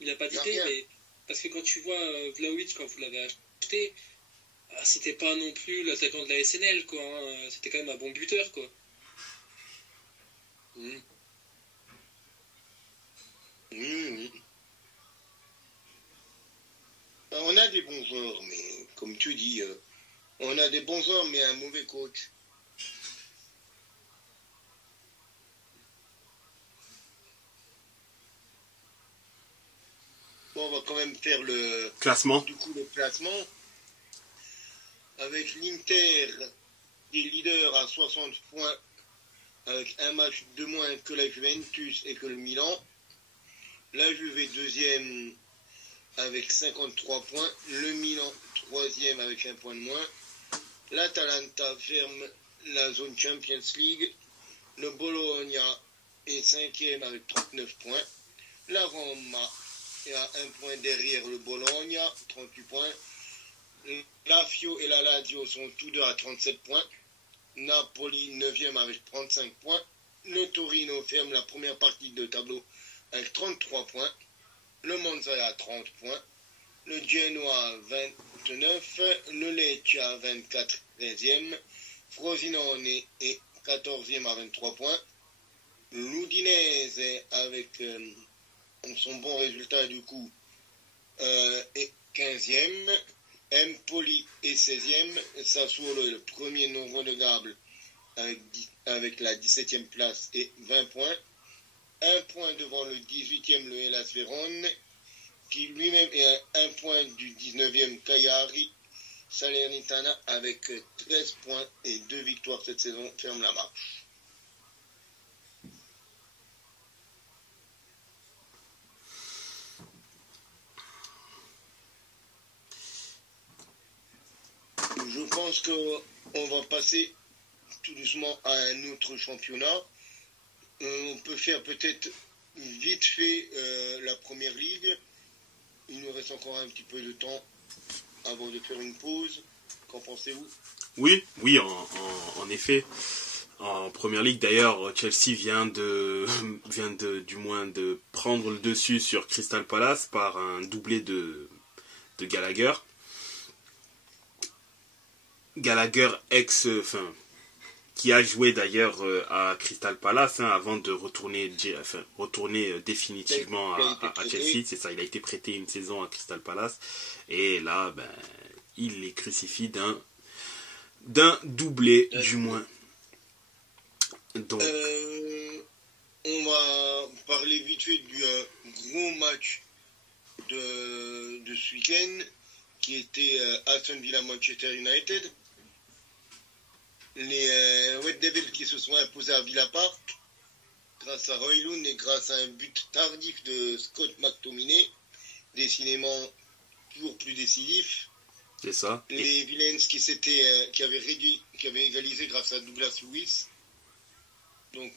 Il n'a pas d'idée, mais... Parce que quand tu vois Vlahovic, quand vous l'avez acheté, c'était pas non plus l'attaquant de la SNL, quoi. Hein. C'était quand même un bon buteur, quoi. Mmh. Mmh. On a des bons joueurs, mais comme tu dis, on a des bons joueurs, mais un mauvais coach. Bon, on va quand même faire le classement. Du coup, le classement. Avec l'Inter, qui est leader à 60 points, avec un match de moins que la Juventus et que le Milan. La Juve est deuxième avec 53 points. Le Milan, troisième avec un point de moins. L'Atalanta ferme la zone Champions League. Le Bologna est cinquième avec 39 points. La Roma est à un point derrière le Bologna, 38 points. La Fio et la Lazio sont tous deux à 37 points. Napoli 9e avec 35 points. Le Torino ferme la première partie de tableau avec 33 points. Le Monza est à 30 points. Le Genoa 29. Le Lecce à 24, 13e. Frosinone est 14e à 23 points. L'Udinese avec son bon résultat du coup est 15e. Empoli est 16e, Sassuolo est le premier non relégable avec la 17e place et 20 points. Un point devant le 18e, le Hellas Vérone, qui lui-même est à un point du 19e Cagliari. Salernitana avec 13 points et 2 victoires cette saison ferme la marche. Je pense qu'on va passer tout doucement à un autre championnat. On peut faire peut-être vite fait la première ligue. Il nous reste encore un petit peu de temps avant de faire une pause. Qu'en pensez-vous ? Oui, en effet. En première ligue, d'ailleurs, Chelsea vient de prendre le dessus sur Crystal Palace par un doublé de Gallagher. Gallagher qui a joué d'ailleurs à Crystal Palace avant de retourner définitivement à Chelsea. C'est ça, il a été prêté une saison à Crystal Palace et là, il les crucifie d'un doublé du moins. Donc, on va parler vite fait du gros match de ce week-end qui était Aston Villa Manchester United. Les Red Devils qui se sont imposés à Villa Park grâce à Højlund et grâce à un but tardif de Scott McTominay, décidément toujours plus décisif. C'est ça. Les Villains qui avaient égalisé grâce à Douglas Lewis. Donc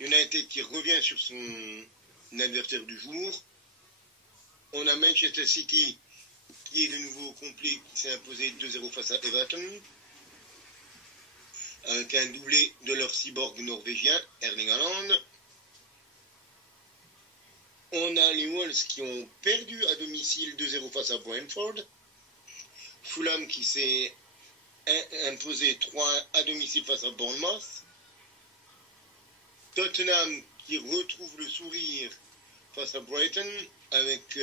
United qui revient sur son adversaire du jour. On a Manchester City qui est de nouveau complet, qui s'est imposé 2-0 face à Everton, avec un doublé de leur cyborg norvégien, Erling Haaland. On a les Wolves qui ont perdu à domicile 2-0 face à Brentford. Fulham qui s'est imposé 3-1 à domicile face à Bournemouth. Tottenham qui retrouve le sourire face à Brighton avec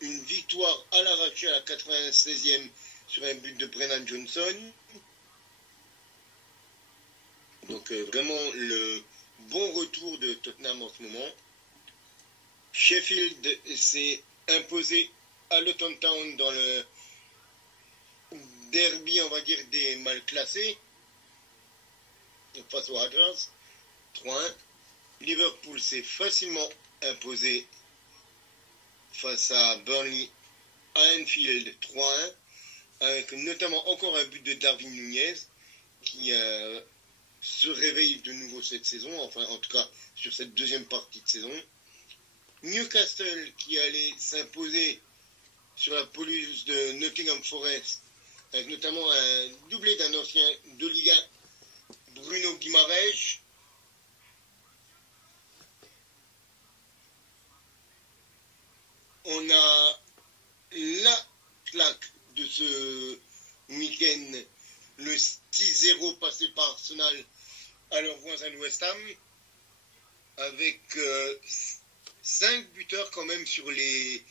une victoire à l'arraché à la 96e sur un but de Brennan Johnson. Donc vraiment le bon retour de Tottenham en ce moment. Sheffield s'est imposé à Luton Town dans le derby, on va dire, des mal classés face aux Hatters, 3-1. Liverpool s'est facilement imposé face à Burnley à Anfield 3-1, avec notamment encore un but de Darwin Nunez. qui se réveille de nouveau cette saison, enfin en tout cas sur cette deuxième partie de saison. Newcastle qui allait s'imposer sur la pelouse de Nottingham Forest, avec notamment un doublé d'un ancien de Ligue 1, Bruno Guimaraes. On a la claque de ce week-end, le 6-0 passé par Arsenal à leur voisin de West Ham, avec 5 buteurs quand même sur les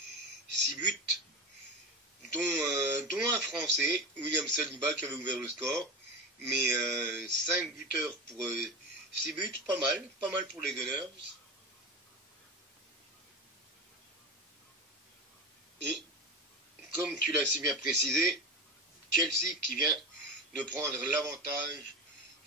6 buts, dont un Français, William Saliba, qui avait ouvert le score. Mais 5 buteurs pour 6 buts, pas mal pour les Gunners. Et comme tu l'as si bien précisé, Chelsea qui vient de prendre l'avantage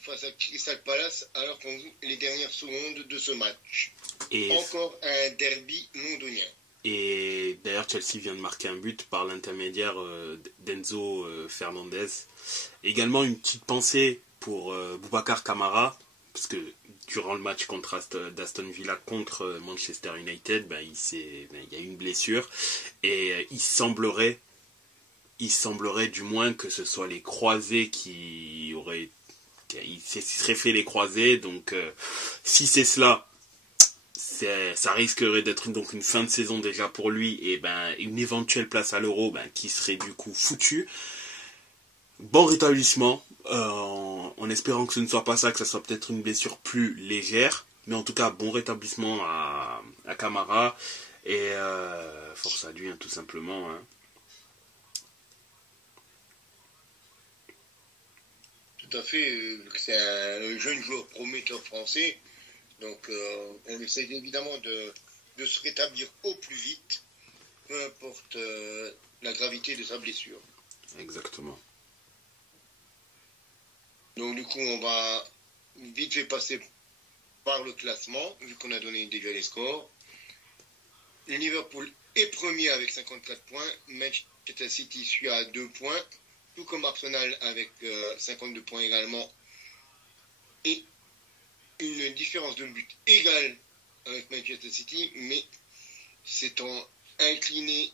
face à Crystal Palace alors qu'on joue les dernières secondes de ce match. Et encore un derby londonien. Et d'ailleurs, Chelsea vient de marquer un but par l'intermédiaire d'Enzo Fernandez. Également, une petite pensée pour Boubacar Kamara, parce que durant le match contre d'Aston Villa contre Manchester United, il y a eu une blessure. Et il semblerait du moins que ce soit les croisés qui seraient fait les croisés. Donc, si c'est cela, ça risquerait d'être donc une fin de saison déjà pour lui et une éventuelle place à l'Euro qui serait du coup foutue. Bon rétablissement, en espérant que ce ne soit pas ça, que ça soit peut-être une blessure plus légère, mais en tout cas bon rétablissement à Kamara et force à lui tout simplement. Tout à fait, c'est un jeune joueur prometteur français. Donc, on essaie évidemment de se rétablir au plus vite, peu importe la gravité de sa blessure. Exactement. Donc, du coup, on va vite fait passer par le classement, vu qu'on a donné déjà les scores. Liverpool est premier avec 54 points. Manchester City suit à 2 points, tout comme Arsenal avec 52 points également. Et une différence de but égale avec Manchester City, mais s'étant incliné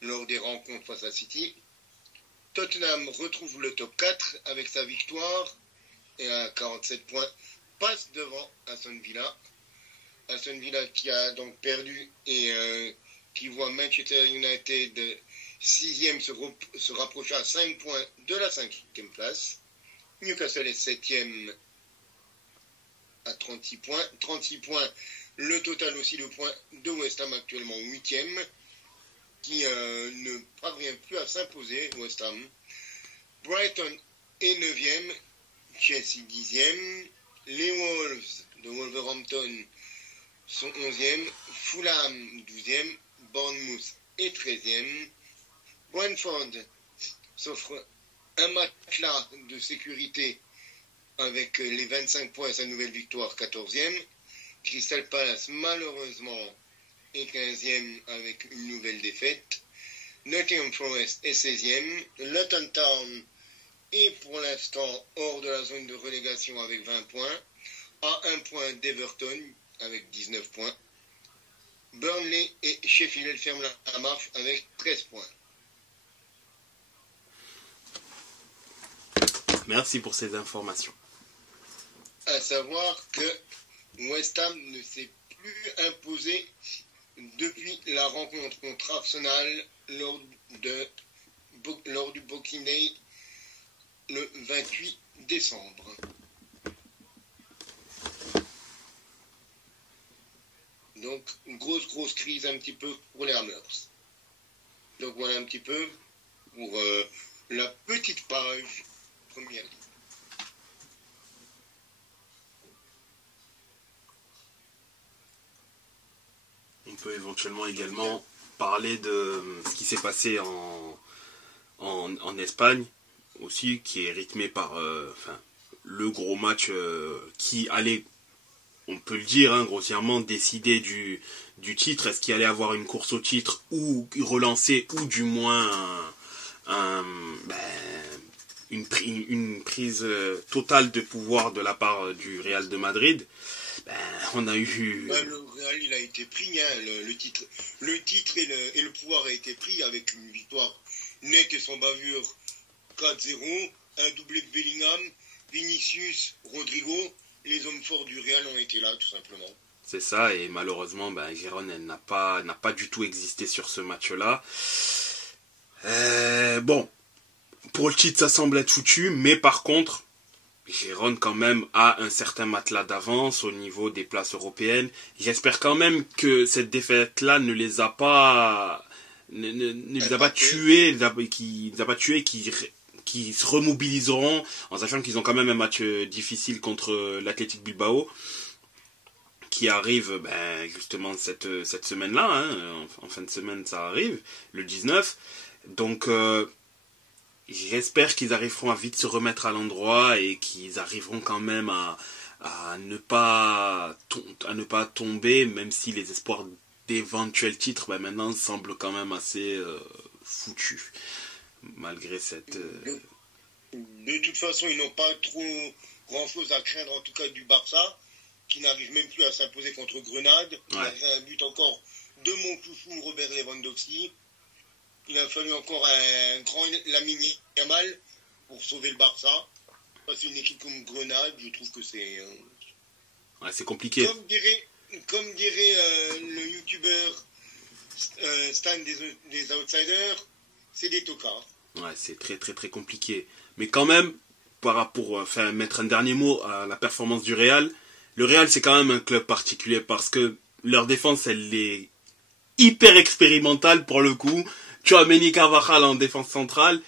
lors des rencontres face à City. Tottenham retrouve le top 4 avec sa victoire et à 47 points passe devant Aston Villa. Aston Villa qui a donc perdu et qui voit Manchester United 6e se rapprocher à 5 points de la 5e place. Newcastle est 7e à 36 points. 36 points, le total aussi de points de West Ham actuellement 8e, qui ne parvient plus à s'imposer, West Ham. Brighton est 9e, Chelsea 10e. Les Wolves de Wolverhampton sont 11e, Fulham 12e, Bournemouth est 13e. Brentford s'offre un matelas de sécurité avec les 25 points et sa nouvelle victoire 14e. Crystal Palace malheureusement est 15e avec une nouvelle défaite. Nottingham Forest est 16e. Luton Town est pour l'instant hors de la zone de relégation avec 20 points. À 1 point d'Everton avec 19 points. Burnley et Sheffield ferment la marche avec 13 points. Merci pour ces informations. À savoir que West Ham ne s'est plus imposé depuis la rencontre contre Arsenal lors du Boxing Day le 28 décembre. Donc, grosse crise un petit peu pour les Hammers. Donc voilà un petit peu pour la petite page première ligne. On peut éventuellement également parler de ce qui s'est passé en Espagne aussi, qui est rythmé par le gros match qui allait, on peut le dire grossièrement, décider du titre. Est-ce qu'il allait avoir une course au titre ou relancer, ou du moins une une prise totale de pouvoir de la part du Real de Madrid, on a eu... Le Real, il a été pris, hein, le titre et le pouvoir a été pris avec une victoire nette et sans bavure 4-0, un doublé de Bellingham, Vinicius, Rodrigo, les hommes forts du Real ont été là tout simplement. C'est ça, et malheureusement, Girona, elle n'a pas du tout existé sur ce match-là. Bon, pour le titre, ça semble être foutu, mais par contre, Girona quand même a un certain matelas d'avance au niveau des places européennes. J'espère quand même que cette défaite-là ne les a pas tués, qui se remobiliseront en sachant qu'ils ont quand même un match difficile contre l'Athletic Bilbao qui arrive justement cette semaine-là, hein, en fin de semaine ça arrive, le 19. Donc j'espère qu'ils arriveront à vite se remettre à l'endroit et qu'ils arriveront quand même à ne pas tomber, même si les espoirs d'éventuels titres maintenant semblent quand même assez foutus, malgré cette... De toute façon, ils n'ont pas trop grand-chose à craindre, en tout cas du Barça, qui n'arrive même plus à s'imposer contre Grenade. Il a fait un but encore de mon chouchou Robert Lewandowski. Il a fallu encore un grand Lamine Yamal pour sauver le Barça. C'est une équipe comme Grenade, je trouve que c'est... c'est compliqué. Comme dirait le youtubeur Stan des Outsiders, c'est des tocards. Ouais, c'est très très très compliqué. Mais quand même, pour mettre un dernier mot à la performance du Real, le Real c'est quand même un club particulier parce que leur défense elle est hyper expérimentale pour le coup. Tu as Meni Carvajal en défense centrale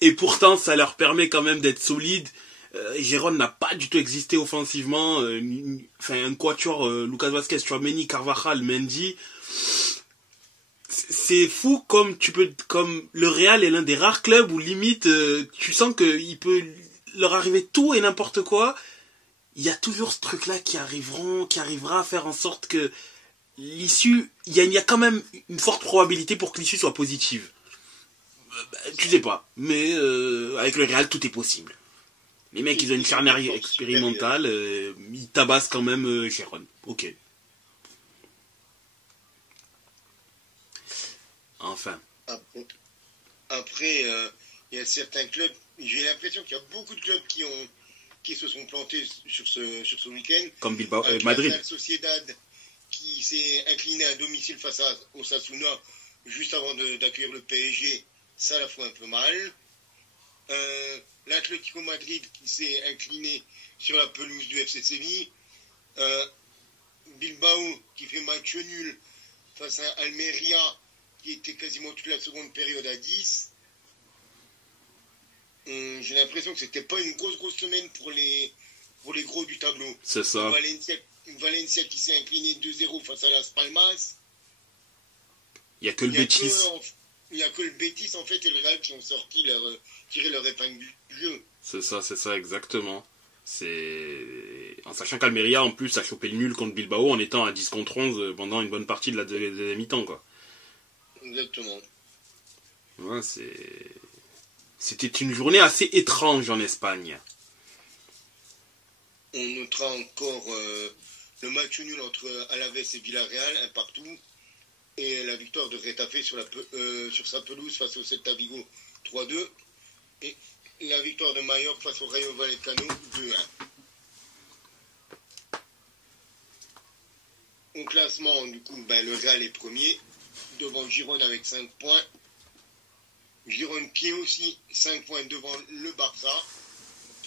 et pourtant ça leur permet quand même d'être solide. Girona n'a pas du tout existé offensivement. Un quatuor, Lucas Vazquez, tu as Meni Carvajal, Mendy. C'est fou comme le Real est l'un des rares clubs où limite tu sens qu'il peut leur arriver tout et n'importe quoi. Il y a toujours ce truc là qui arrivera à faire en sorte que l'issue, il y a quand même une forte probabilité pour que l'issue soit positive. Tu sais pas, mais avec le Real tout est possible. Les mecs ils ont une charnière expérimentale, ils tabassent quand même Girona. Ok. Enfin. Après, il y a certains clubs, j'ai l'impression qu'il y a beaucoup de clubs qui se sont plantés sur ce week-end. Comme Bilbao, Madrid. La Sociedad qui s'est incliné à domicile face à Osasuna juste avant d'accueillir le PSG, ça la fout un peu mal. L'Atlético Madrid qui s'est incliné sur la pelouse du FC Séville. Bilbao qui fait match nul face à Almeria qui était quasiment toute la seconde période à 10. J'ai l'impression que c'était pas une grosse semaine pour les gros du tableau. C'est ça. Valencia qui s'est incliné 2-0 face à Las Palmas. Il n'y a que le Betis. Il n'y a que le Betis en fait et le Real qui ont tiré leur épingle du jeu. C'est ça, exactement. En sachant qu'Almeria en plus a chopé le nul contre Bilbao en étant à 10 contre 11 pendant une bonne partie de la deuxième mi-temps, quoi. Exactement. Ouais, c'était une journée assez étrange en Espagne. On notera encore le match nul entre Alaves et Villarreal, un partout, et la victoire de Retafe sur sa pelouse face au Celta Vigo 3-2, et la victoire de Mallorca face au Rayo Vallecano 2-1. Au classement, du coup, le Real est premier, devant Girona avec 5 points. Girona qui est aussi 5 points devant le Barça,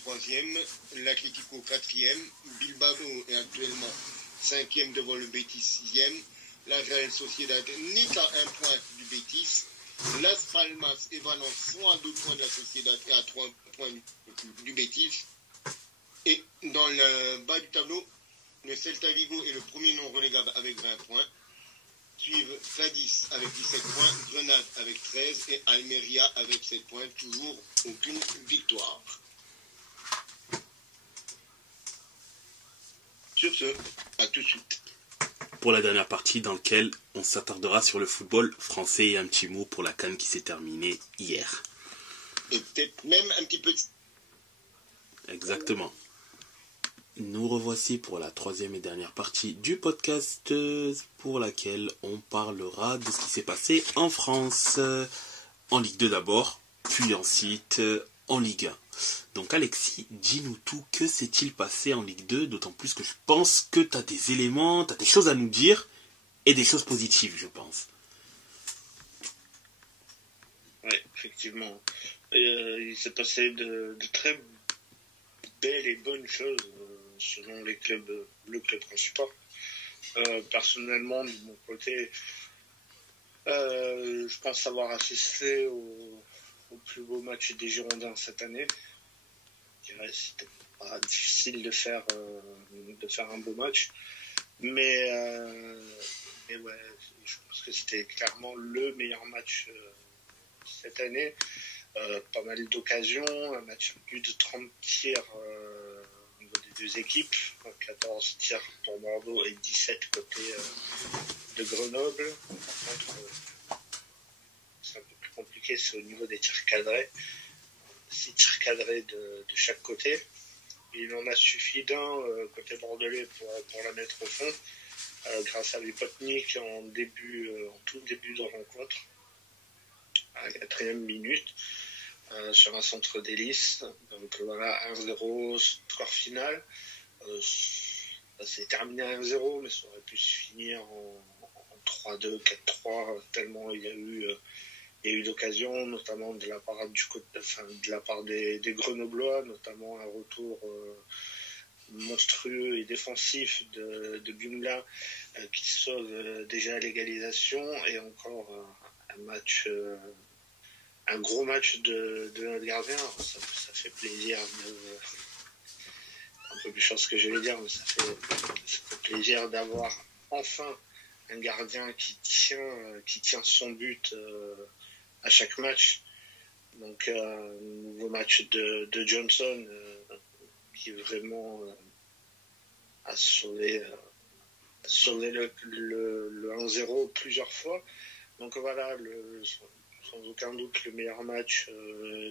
3e, l'Atlético 4e, Bilbao est actuellement 5e devant le Betis 6e, la Real Sociedad n'est qu'à 1 point du Betis, Las Palmas et Valence sont à 2 points de la Sociedad et à 3 points du Betis, et dans le bas du tableau, le Celta Vigo est le premier non relégable avec 20 points. Suivent Cadiz avec 17 points, Grenade avec 13 et Almeria avec 7 points, toujours aucune victoire. Sur ce, à tout de suite. Pour la dernière partie dans laquelle on s'attardera sur le football français et un petit mot pour la CAN qui s'est terminée hier. Et peut-être même même un petit peu... Exactement. Nous revoici pour la troisième et dernière partie du podcast pour laquelle on parlera de ce qui s'est passé en France, en Ligue 2 d'abord, puis ensuite en Ligue 1. Donc Alexis, dis-nous tout, que s'est-il passé en Ligue 2, d'autant plus que je pense que tu as des éléments, tu as des choses à nous dire, et des choses positives, je pense. Oui, effectivement. Il s'est passé de très belles et bonnes choses selon le club qu'on supporte. Personnellement, de mon côté, je pense avoir assisté au plus beau match des Girondins cette année. Je dirais que c'était pas difficile de faire un beau match. Mais ouais, je pense que c'était clairement le meilleur match cette année. Pas mal d'occasions, un match à plus de 30 tirs au niveau des deux équipes, 14 tirs pour Bordeaux et 17 côté de Grenoble. Par contre, c'est un peu plus compliqué, c'est au niveau des tirs cadrés. 6 tirs cadrés de chaque côté. Il en a suffi d'un côté bordelais pour la mettre au fond, grâce à Vipotnik en tout début de rencontre, à la 4e minute, sur un centre d'hélice. Donc voilà, 1-0, score final. Ça s'est terminé à 1-0, mais ça aurait pu se finir en 3-2, 4-3, tellement il y a eu d'occasions, notamment de la part des Grenoblois, notamment un retour monstrueux et défensif de Gumla qui sauve déjà l'égalisation, et encore un gros match de notre gardien. Ça fait plaisir un peu plus cher ce que je vais dire, mais ça fait plaisir d'avoir enfin un gardien qui tient son but à chaque match. Donc nouveau match de Johnson qui vraiment a sauvé le 1-0 plusieurs fois. Donc voilà, sans aucun doute le meilleur match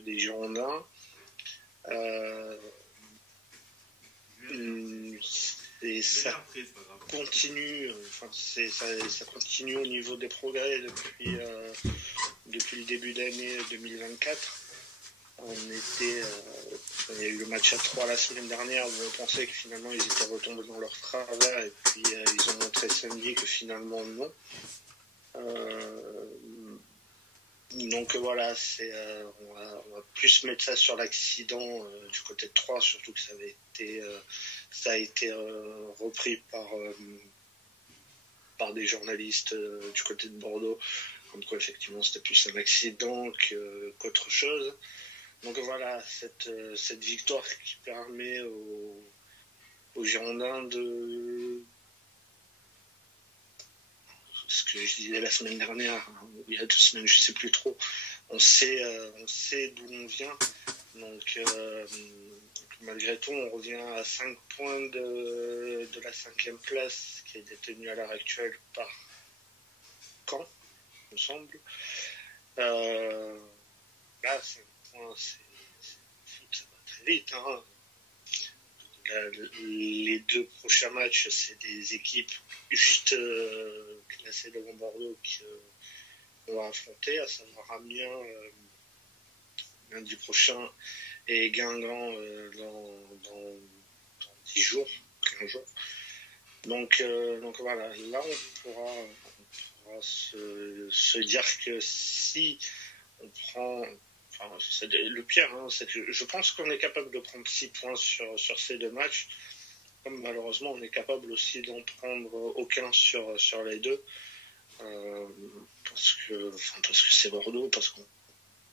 des Girondins. Et ça continue, ça continue au niveau des progrès depuis le début d'année 2024. Il y a eu le match à 3 la semaine dernière où on pensait que finalement ils étaient retombés dans leur travers, et puis ils ont montré samedi que finalement non. Donc voilà, on va plus mettre ça sur l'accident du côté de Troyes, surtout que ça a été repris par des journalistes du côté de Bordeaux, comme quoi effectivement c'était plus un accident qu'autre chose. Donc voilà, cette victoire qui permet aux Girondins de... Ce que je disais la semaine dernière, il y a 2 semaines, je ne sais plus trop, on sait d'où on vient. Donc malgré tout, on revient à 5 points de la 5e place qui est détenue à l'heure actuelle par Caen, il me semble. Là, 5 points, ça va très vite. Hein. Les 2 prochains matchs, c'est des équipes juste classées devant Bordeaux qu'on va affronter, à savoir Amiens lundi prochain et Guingamp dans 10 jours, 15 jours. Donc voilà, là on pourra se dire que si on prend... Enfin, le pire, hein, c'est que je pense qu'on est capable de prendre 6 points sur ces 2 matchs, comme malheureusement on est capable aussi d'en prendre aucun sur les 2, parce que c'est Bordeaux, parce qu'on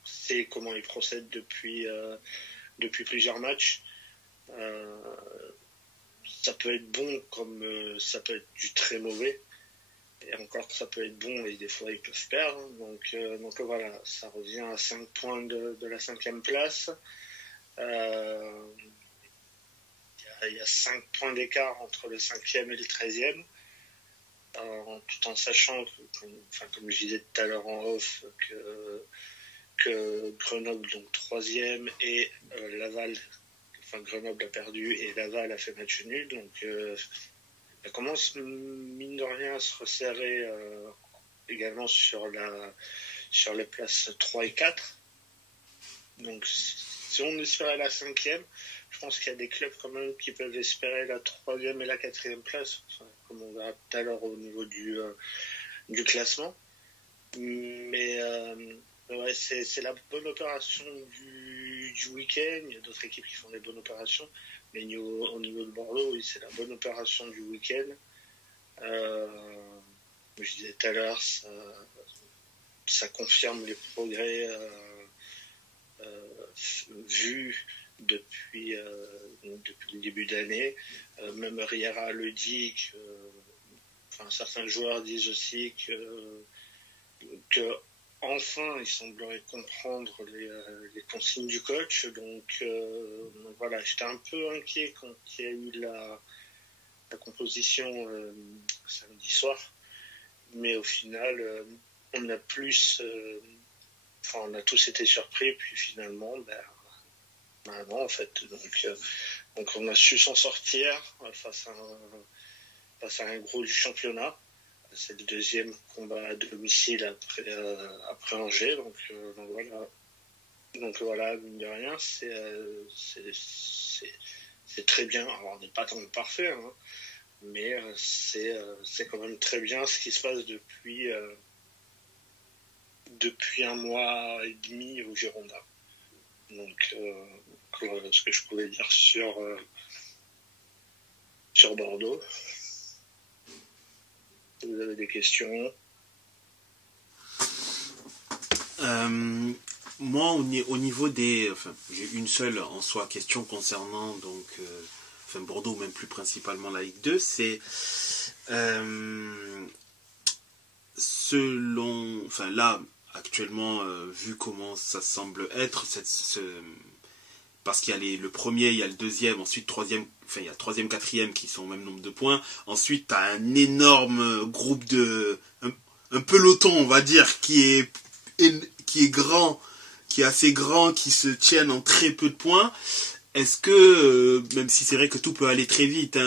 sait comment ils procèdent depuis plusieurs matchs. Ça peut être bon comme ça peut être du très mauvais. Et encore, ça peut être bon et des fois ils peuvent perdre. Donc voilà, ça revient à 5 points de la 5e place. Il y a 5 points d'écart entre le 5e et le 13e. Tout en sachant, comme je disais tout à l'heure en off, Grenoble donc 3e et Laval, enfin Grenoble a perdu et Laval a fait match nul, donc ça commence mine de rien à se resserrer également sur les places 3 et 4. Donc si on espérait la 5e, je pense qu'il y a des clubs quand même qui peuvent espérer la 3e et la 4e place, enfin, comme on verra tout à l'heure au niveau du classement. Mais ouais, c'est la bonne opération du week-end. Il y a d'autres équipes qui font des bonnes opérations, mais au niveau de Bordeaux, oui, c'est la bonne opération du week-end. Comme je disais tout à l'heure, ça confirme les progrès vus depuis le début d'année. Même Riera le dit, certains joueurs disent aussi que enfin il semblerait comprendre les consignes du coach. Donc voilà, j'étais un peu inquiet quand il y a eu la composition samedi soir, mais au final on a tous été surpris, puis finalement non en fait, donc on a su s'en sortir face à un gros du championnat. C'est le deuxième combat à domicile après Angers, donc voilà, mine de rien, c'est très bien. Alors on n'est pas tant parfait, hein, mais c'est quand même très bien ce qui se passe depuis un mois et demi au Girondins. Donc voilà ce que je pouvais dire sur Bordeaux. Vous avez des questions? Moi, au niveau des... Enfin, j'ai une seule en soi question concernant donc, Bordeaux, ou même plus principalement la Ligue 2, c'est selon... Enfin là, actuellement, vu comment ça semble être, parce qu'il y a le premier, il y a le deuxième, ensuite troisième, enfin il y a troisième, quatrième qui sont au même nombre de points. Ensuite, tu as un énorme groupe un peloton, on va dire, qui est grand, qui est assez grand, qui se tiennent en très peu de points. Est-ce que, même si c'est vrai que tout peut aller très vite,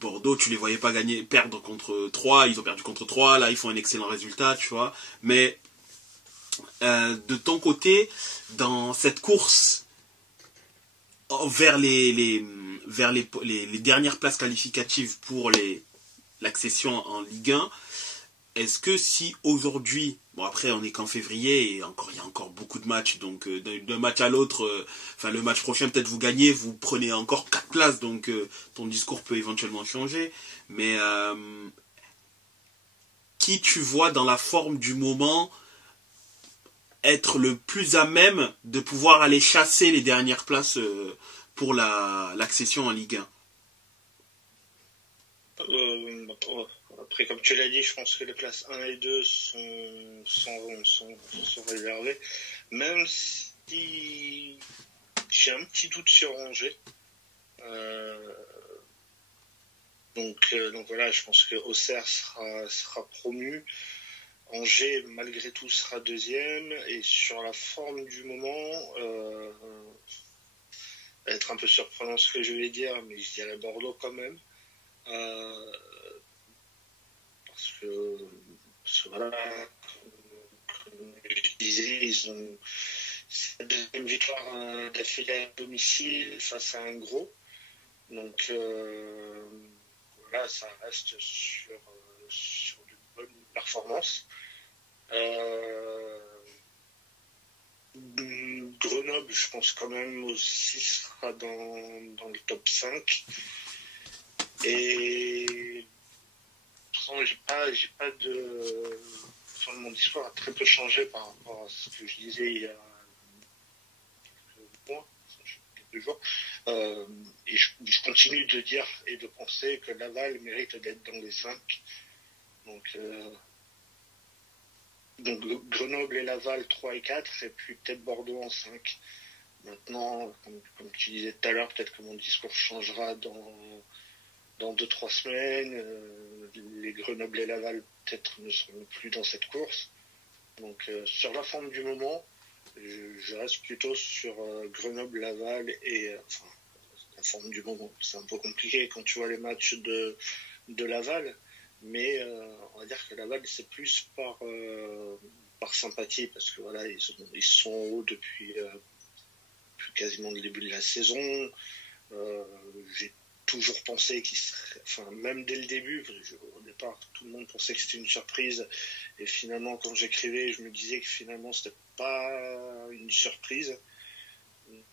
Bordeaux, tu les voyais pas perdre contre 3, ils ont perdu contre 3, là ils font un excellent résultat, tu vois. Mais de ton côté, dans cette course vers les dernières places qualificatives pour l'accession en Ligue 1, est-ce que si aujourd'hui, bon après on est qu'en février et il y a encore beaucoup de matchs, donc d'un match à l'autre, le match prochain peut-être vous gagnez, vous prenez encore 4 places, donc ton discours peut éventuellement changer, mais qui tu vois dans la forme du moment être le plus à même de pouvoir aller chasser les dernières places pour l'accession en Ligue 1? Après, comme tu l'as dit, je pense que les places 1 et 2 sont réservées. Même si j'ai un petit doute sur Angers. Donc voilà, je pense que Auxerre sera promu. Angers, malgré tout, sera deuxième. Et sur la forme du moment, ça va être un peu surprenant ce que je vais dire, mais je dirais Bordeaux quand même. Parce que voilà, comme je disais, ils ont la deuxième victoire d'affilée à domicile face à un gros. Donc voilà, ça reste sur de bonnes performances. Grenoble, je pense quand même aussi sera dans le top 5. Et j'ai pas de... Enfin, mon discours a très peu changé par rapport à ce que je disais il y a quelques jours. Et je continue de dire et de penser que Laval mérite d'être dans les 5. Donc Grenoble et Laval 3 et 4, et puis peut-être Bordeaux en 5. Maintenant, comme tu disais tout à l'heure, peut-être que mon discours changera dans 2-3 semaines. Les Grenoble et Laval peut-être ne seront plus dans cette course. Donc sur la forme du moment, je reste plutôt sur Grenoble-Laval et la forme du moment. C'est un peu compliqué quand tu vois les matchs de Laval, mais on va dire que Laval c'est plus par sympathie parce que voilà ils sont en haut depuis quasiment le début de la saison. J'ai toujours pensé qu'il serait, même dès le début, au départ, tout le monde pensait que c'était une surprise, et finalement, quand j'écrivais, je me disais que finalement, c'était pas une surprise.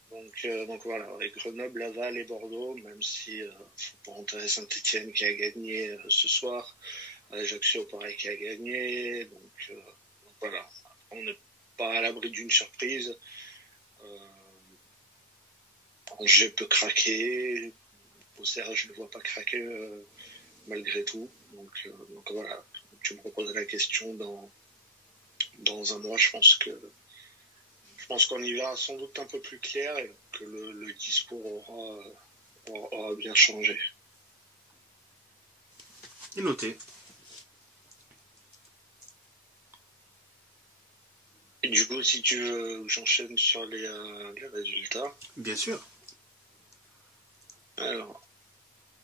Donc voilà, avec Grenoble, Laval et Bordeaux, même si, faut pas enterrer Saint-Etienne qui a gagné ce soir, Ajaccio, pareil, qui a gagné, donc voilà, on n'est pas à l'abri d'une surprise. Angers peut craquer, Auxerre, je ne le vois pas craquer malgré tout. Donc voilà, tu me reposes la question dans un mois, je pense qu'on y verra sans doute un peu plus clair et que le discours aura bien changé. Et noté. Et du coup, si tu veux, j'enchaîne sur les résultats. Bien sûr. Alors,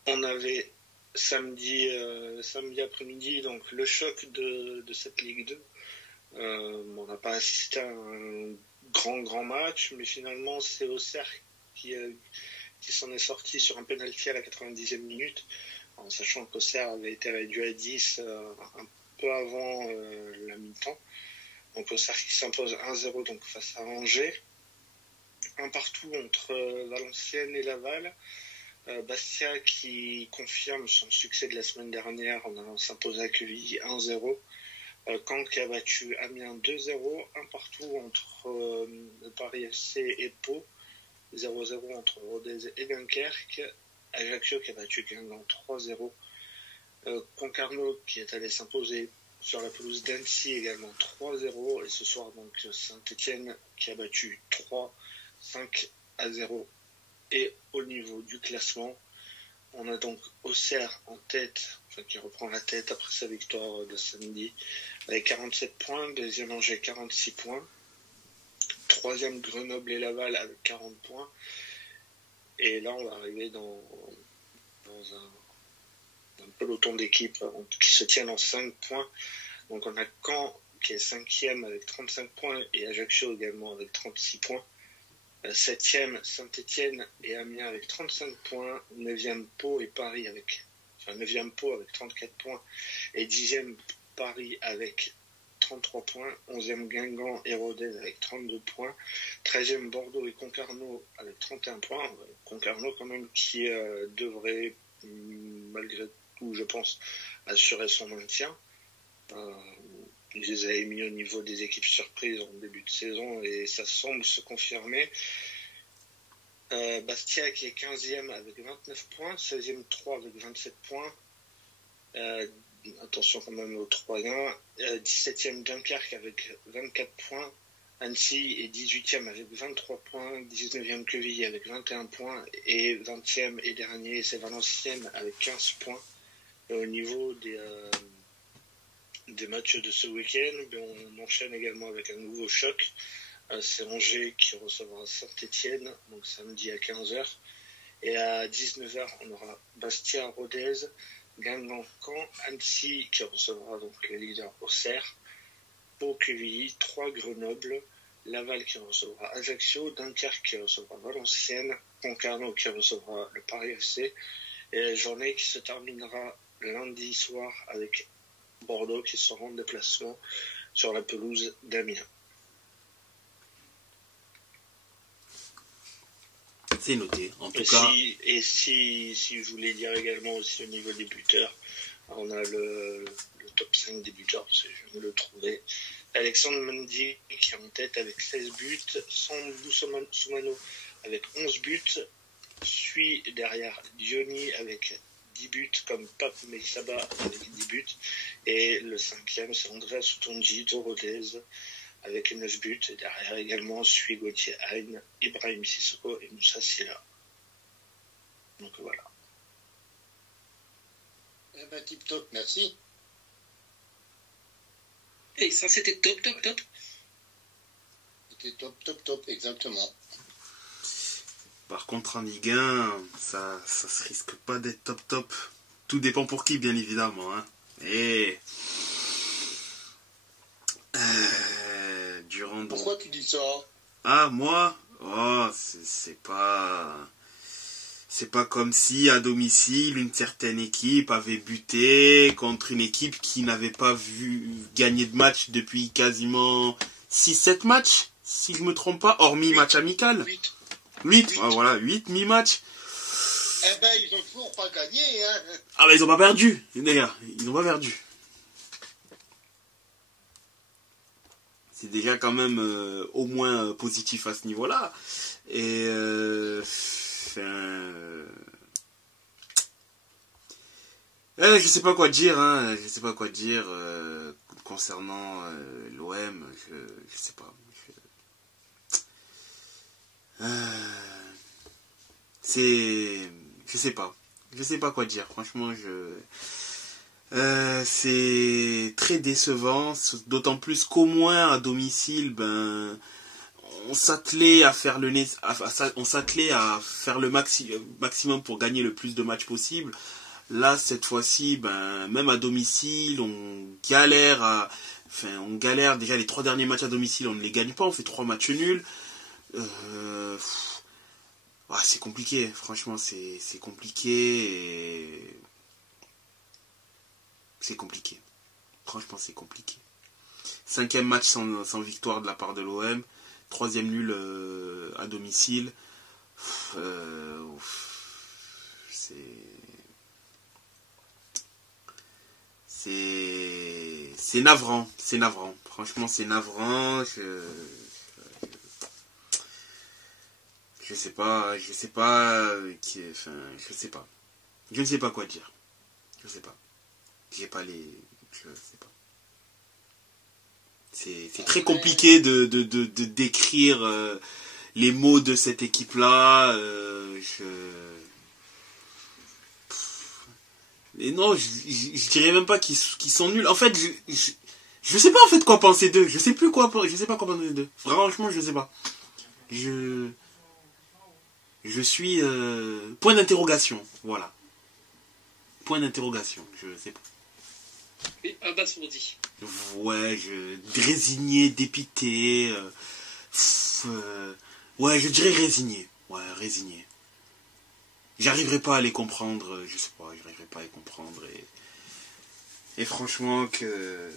on avait samedi après-midi, donc le choc de cette Ligue 2. On n'a pas assisté à un grand match, mais finalement c'est Auxerre qui s'en est sorti sur un pénalty à la 90e minute, en sachant qu'Auxerre avait été réduit à 10 un peu avant la mi-temps. Donc Auxerre qui s'impose 1-0 donc face à Angers. Un partout entre Valenciennes et Laval. Bastia qui confirme son succès de la semaine dernière en allant s'imposer à Quevilly 1-0. Caen qui a battu Amiens 2-0, un partout entre le Paris FC et Pau, 0-0 entre Rodez et Dunkerque, Ajaccio qui a battu Guingamp 3-0, Concarneau qui est allé s'imposer sur la pelouse d'Annecy également 3-0, et ce soir donc Saint-Etienne qui a battu 3-5-0. Et au niveau du classement, on a donc Auxerre en tête, qui reprend la tête après sa victoire de samedi, avec 47 points, deuxième Angers 46 points, troisième Grenoble et Laval avec 40 points, et là on va arriver dans un peloton d'équipes qui se tiennent en 5 points, donc on a Caen qui est 5e avec 35 points, et Ajaccio également avec 36 points, 7e Saint-Etienne et Amiens avec 35 points, 9e Pau et Paris 9e Pau avec 34 points, et 10e Paris avec 33 points, 11e Guingamp et Rodez avec 32 points, 13e Bordeaux et Concarneau avec 31 points. Concarneau quand même qui devrait malgré tout, je pense, assurer son maintien. Ils les avaient mis au niveau des équipes surprises en début de saison et ça semble se confirmer. Bastia qui est 15e avec 29 points, 16e 3 avec 27 points. Attention quand même aux Troyens. 17e Dunkerque avec 24 points. Annecy est 18e avec 23 points. 19e Quevilly avec 21 points. Et 20e et dernier, c'est Valenciennes avec 15 points. Et au niveau des matchs de ce week-end, on enchaîne également avec un nouveau choc. C'est Angers qui recevra Saint-Etienne, donc samedi à 15h. Et à 19h, on aura Bastia-Rodez, Guingamp-Caen, Annecy qui recevra donc les leaders Auxerre, Pau-Quevilly, 3 Grenoble, Laval qui recevra Ajaccio, Dunkerque qui recevra Valenciennes, Concarneau qui recevra le Paris FC, et la journée qui se terminera lundi soir avec Bordeaux qui sera en déplacement sur la pelouse d'Amiens. C'est noté, en tout cas. Si je voulais dire également aussi au niveau des buteurs, on a le top 5 des buteurs, parce que je viens de le trouver. Alexandre Mendy qui est en tête avec 16 buts, Sambou Soumano avec 11 buts, suit derrière Diony avec 10 buts, comme Pape Messaba avec 10 buts, et le 5e c'est Andreas Soutonji de Rodez avec 9 buts, et derrière également suit Gauthier Hein, Ibrahim Sissoko et Moussa Silla. Donc voilà. Eh ben tip top, merci. Et ça, c'était top. C'était top, exactement. Par contre, en Ligue 1, ça se risque pas d'être top. Tout dépend pour qui, bien évidemment. Hein. Et... Durand. Pourquoi tu dis ça? Ah, moi? Oh, c'est pas... C'est pas comme si, à domicile, une certaine équipe avait buté contre une équipe qui n'avait pas vu gagner de match depuis quasiment 6-7 matchs, si je me trompe pas, hormis match amical. 8. Ah, voilà, 8 mi-match. Eh ben, ils ont toujours pas gagné, hein. Ah, ben, ils ont pas perdu, les gars. Ils ont pas perdu. C'est déjà quand même au moins positif à ce niveau-là. Et... je sais pas quoi dire, hein. Je sais pas quoi dire concernant l'OM. Je sais pas. Je sais pas. Je sais pas quoi dire. Franchement, c'est très décevant. D'autant plus qu'au moins à domicile, ben, on s'attelait à faire le maximum pour gagner le plus de matchs possible. Là, cette fois-ci, ben, même à domicile, on galère déjà les 3 derniers matchs à domicile, on ne les gagne pas, on fait 3 matchs nuls. C'est compliqué, franchement, c'est compliqué. C'est compliqué. Franchement, c'est compliqué. 5e match sans victoire de la part de l'OM. 3e nul à domicile. C'est navrant. Franchement, c'est navrant. Je sais pas. Je sais pas quoi dire. Je sais pas. Je sais pas. C'est très compliqué de décrire les mots de cette équipe-là. Et non, je dirais même pas qu'ils sont nuls. En fait, je sais pas en fait quoi penser d'eux. Je sais pas quoi penser d'eux. Franchement, je sais pas. Je suis point d'interrogation. Voilà. Point d'interrogation. Je sais pas. Et abasourdi. Ouais, résigné, dépité. Ouais, je dirais résigné. Ouais, résigné. J'arriverai pas à les comprendre. Je sais pas, j'arriverai pas à les comprendre. Et franchement, que.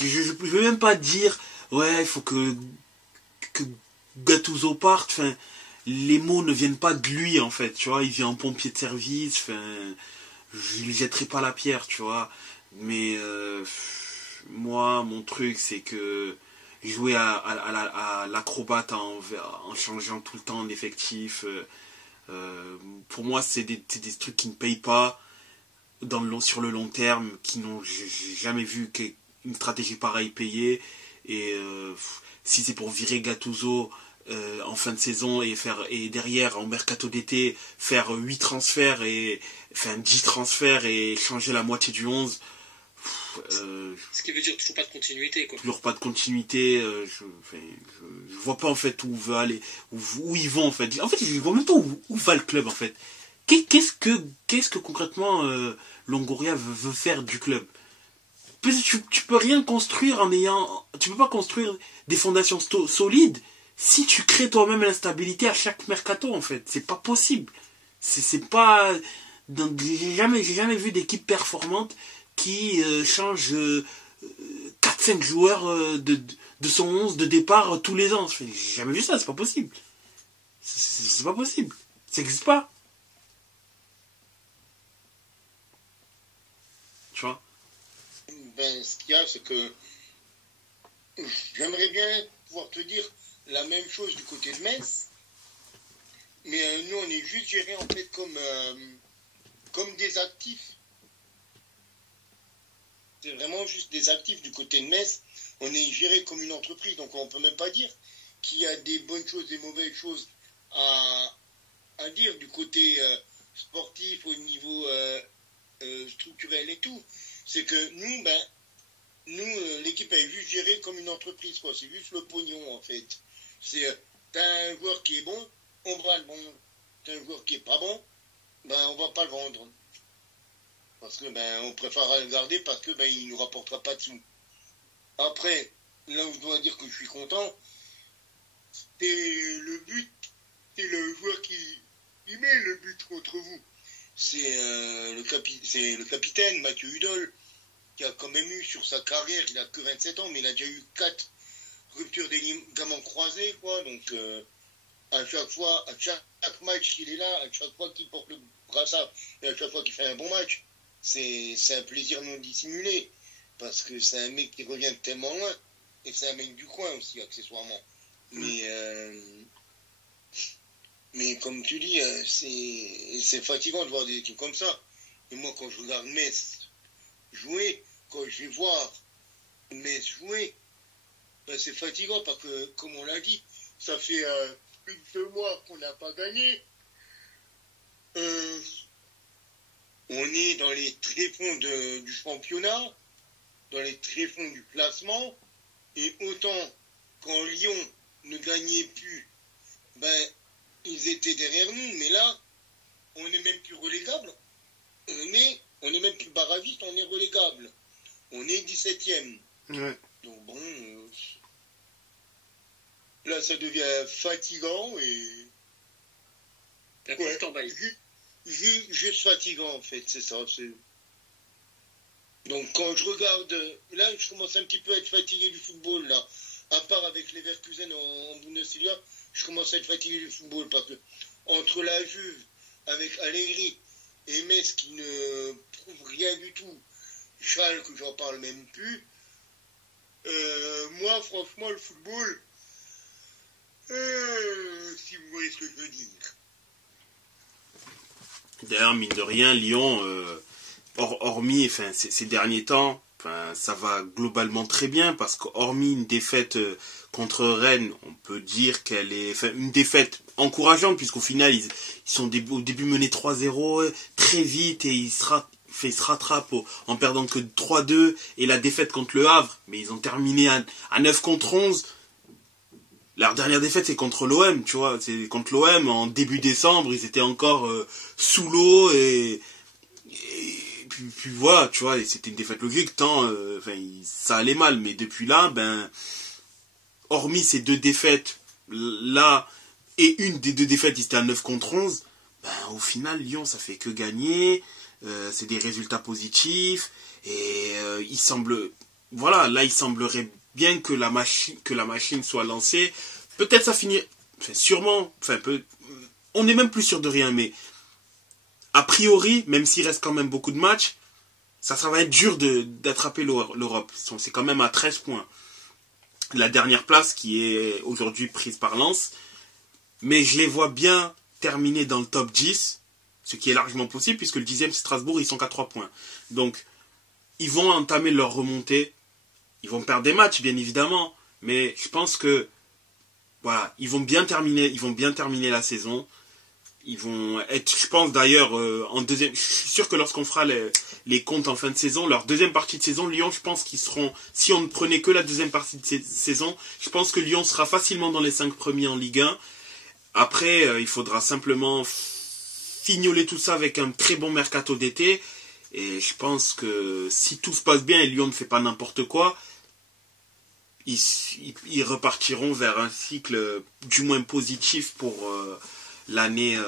Je veux même pas dire. Ouais, il faut que Gattuso parte. Enfin, les mots ne viennent pas de lui, en fait. Tu vois, il vient en pompier de service. Enfin, je lui jetterai pas la pierre, tu vois. Mais moi, mon truc, c'est que jouer à l'acrobate en changeant tout le temps d'effectif, pour moi, c'est des trucs qui ne payent pas sur le long terme, qui n'ont jamais vu une stratégie pareille payer. Et si c'est pour virer Gattuso en fin de saison et derrière en mercato d'été faire 8 transferts et 10 transferts et changer la moitié du 11, ce qui veut dire toujours pas de continuité, quoi. Toujours pas de continuité. Je vois pas en fait où veut aller, où ils vont en fait. En fait, je vois même pas où va le club en fait. Qu'est-ce que concrètement Longoria veut faire du club? Tu peux rien construire tu peux pas construire des fondations solides si tu crées toi-même l'instabilité à chaque mercato en fait. C'est pas possible. C'est pas. J'ai jamais vu d'équipe performante qui change 4-5 joueurs de son 11 de départ tous les ans. J'ai jamais vu ça, c'est pas possible. C'est pas possible. Ça n'existe pas. Tu vois? Ben, ce qu'il y a, c'est que j'aimerais bien pouvoir te dire la même chose du côté de Metz, mais nous, on est juste gérés en fait comme des actifs. C'est vraiment juste des actifs du côté de Metz. On est géré comme une entreprise, donc on ne peut même pas dire qu'il y a des bonnes choses, des mauvaises choses à dire du côté sportif, au niveau structurel et tout. C'est que nous, ben, nous, l'équipe est juste gérée comme une entreprise, quoi. C'est juste le pognon, en fait. C'est, t'as un joueur qui est bon, on va le vendre. T'as un joueur qui est pas bon, ben, on va pas le vendre. Parce que, ben, on préfère le garder parce que, ben, il nous rapportera pas de sous. Après, là où je dois dire que je suis content, c'est le but, c'est le joueur qui met le but contre vous. C'est le capitaine, Mathieu Hudol, qui a quand même eu sur sa carrière, il a que 27 ans, mais il a déjà eu 4 ruptures des ligaments croisés, quoi. Donc, à chaque fois, à chaque match qu'il est là, à chaque fois qu'il porte le brassard, et à chaque fois qu'il fait un bon match, c'est un plaisir non dissimulé. Parce que c'est un mec qui revient tellement loin, et c'est un mec du coin aussi, accessoirement. Mais comme tu dis, c'est fatigant de voir des équipes comme ça. Et moi, quand je regarde Metz jouer, quand je vais voir Metz jouer, ben c'est fatigant parce que, comme on l'a dit, ça fait plus de 2 mois qu'on n'a pas gagné. On est dans les tréfonds du championnat, dans les tréfonds du classement, et autant quand Lyon ne gagnait plus, ben ils étaient derrière nous, mais là, on n'est même plus relégable. On est même plus barragiste, on est relégable. On est 17e. Ouais. Donc bon, là ça devient fatigant et... Ouais, juste fatigant en fait, c'est ça. Donc quand je regarde, là je commence un petit peu à être fatigué du football là. À part avec Leverkusen en Bundesliga, je commence à être fatigué du football parce que entre la Juve, avec Allegri et Metz qui ne prouve rien du tout, Schalke que j'en parle même plus, moi franchement le football, si vous voyez ce que je veux dire. D'ailleurs, mine de rien, Lyon, hormis ces derniers temps, ça va globalement très bien parce qu'hormis une défaite contre Rennes, on peut dire qu'elle est une défaite encourageante puisqu'au final ils sont au début menés 3-0 très vite et ils se rattrapent en perdant que 3-2 et la défaite contre le Havre, mais ils ont terminé à 9 contre 11. Leur dernière défaite c'est contre l'OM, tu vois, c'est contre l'OM en début décembre, ils étaient encore sous l'eau et puis voilà, tu vois, et c'était une défaite logique, tant ça allait mal, mais depuis là, ben, hormis ces 2 défaites là, et une des 2 défaites, ils étaient à 9 contre 11, ben, au final, Lyon, ça fait que gagner, c'est des résultats positifs, et il semblerait bien que la machine soit lancée, peut-être ça finit, sûrement, on n'est même plus sûr de rien, mais a priori, même s'il reste quand même beaucoup de matchs, ça va être dur d'attraper l'Europe. C'est quand même à 13 points. La dernière place qui est aujourd'hui prise par Lens. Mais je les vois bien terminer dans le top 10, ce qui est largement possible, puisque le 10e Strasbourg, ils sont qu'à 3 points. Donc, ils vont entamer leur remontée. Ils vont perdre des matchs, bien évidemment. Mais je pense que, voilà, ils vont bien terminer la saison. Ils vont être, je pense d'ailleurs, en deuxième. Je suis sûr que lorsqu'on fera les comptes en fin de saison, leur deuxième partie de saison, Lyon, je pense qu'ils seront. Si on ne prenait que la deuxième partie de saison, je pense que Lyon sera facilement dans les 5 premiers en Ligue 1. Après, il faudra simplement fignoler tout ça avec un très bon mercato d'été. Et je pense que si tout se passe bien et Lyon ne fait pas n'importe quoi, ils repartiront vers un cycle du moins positif pour l'année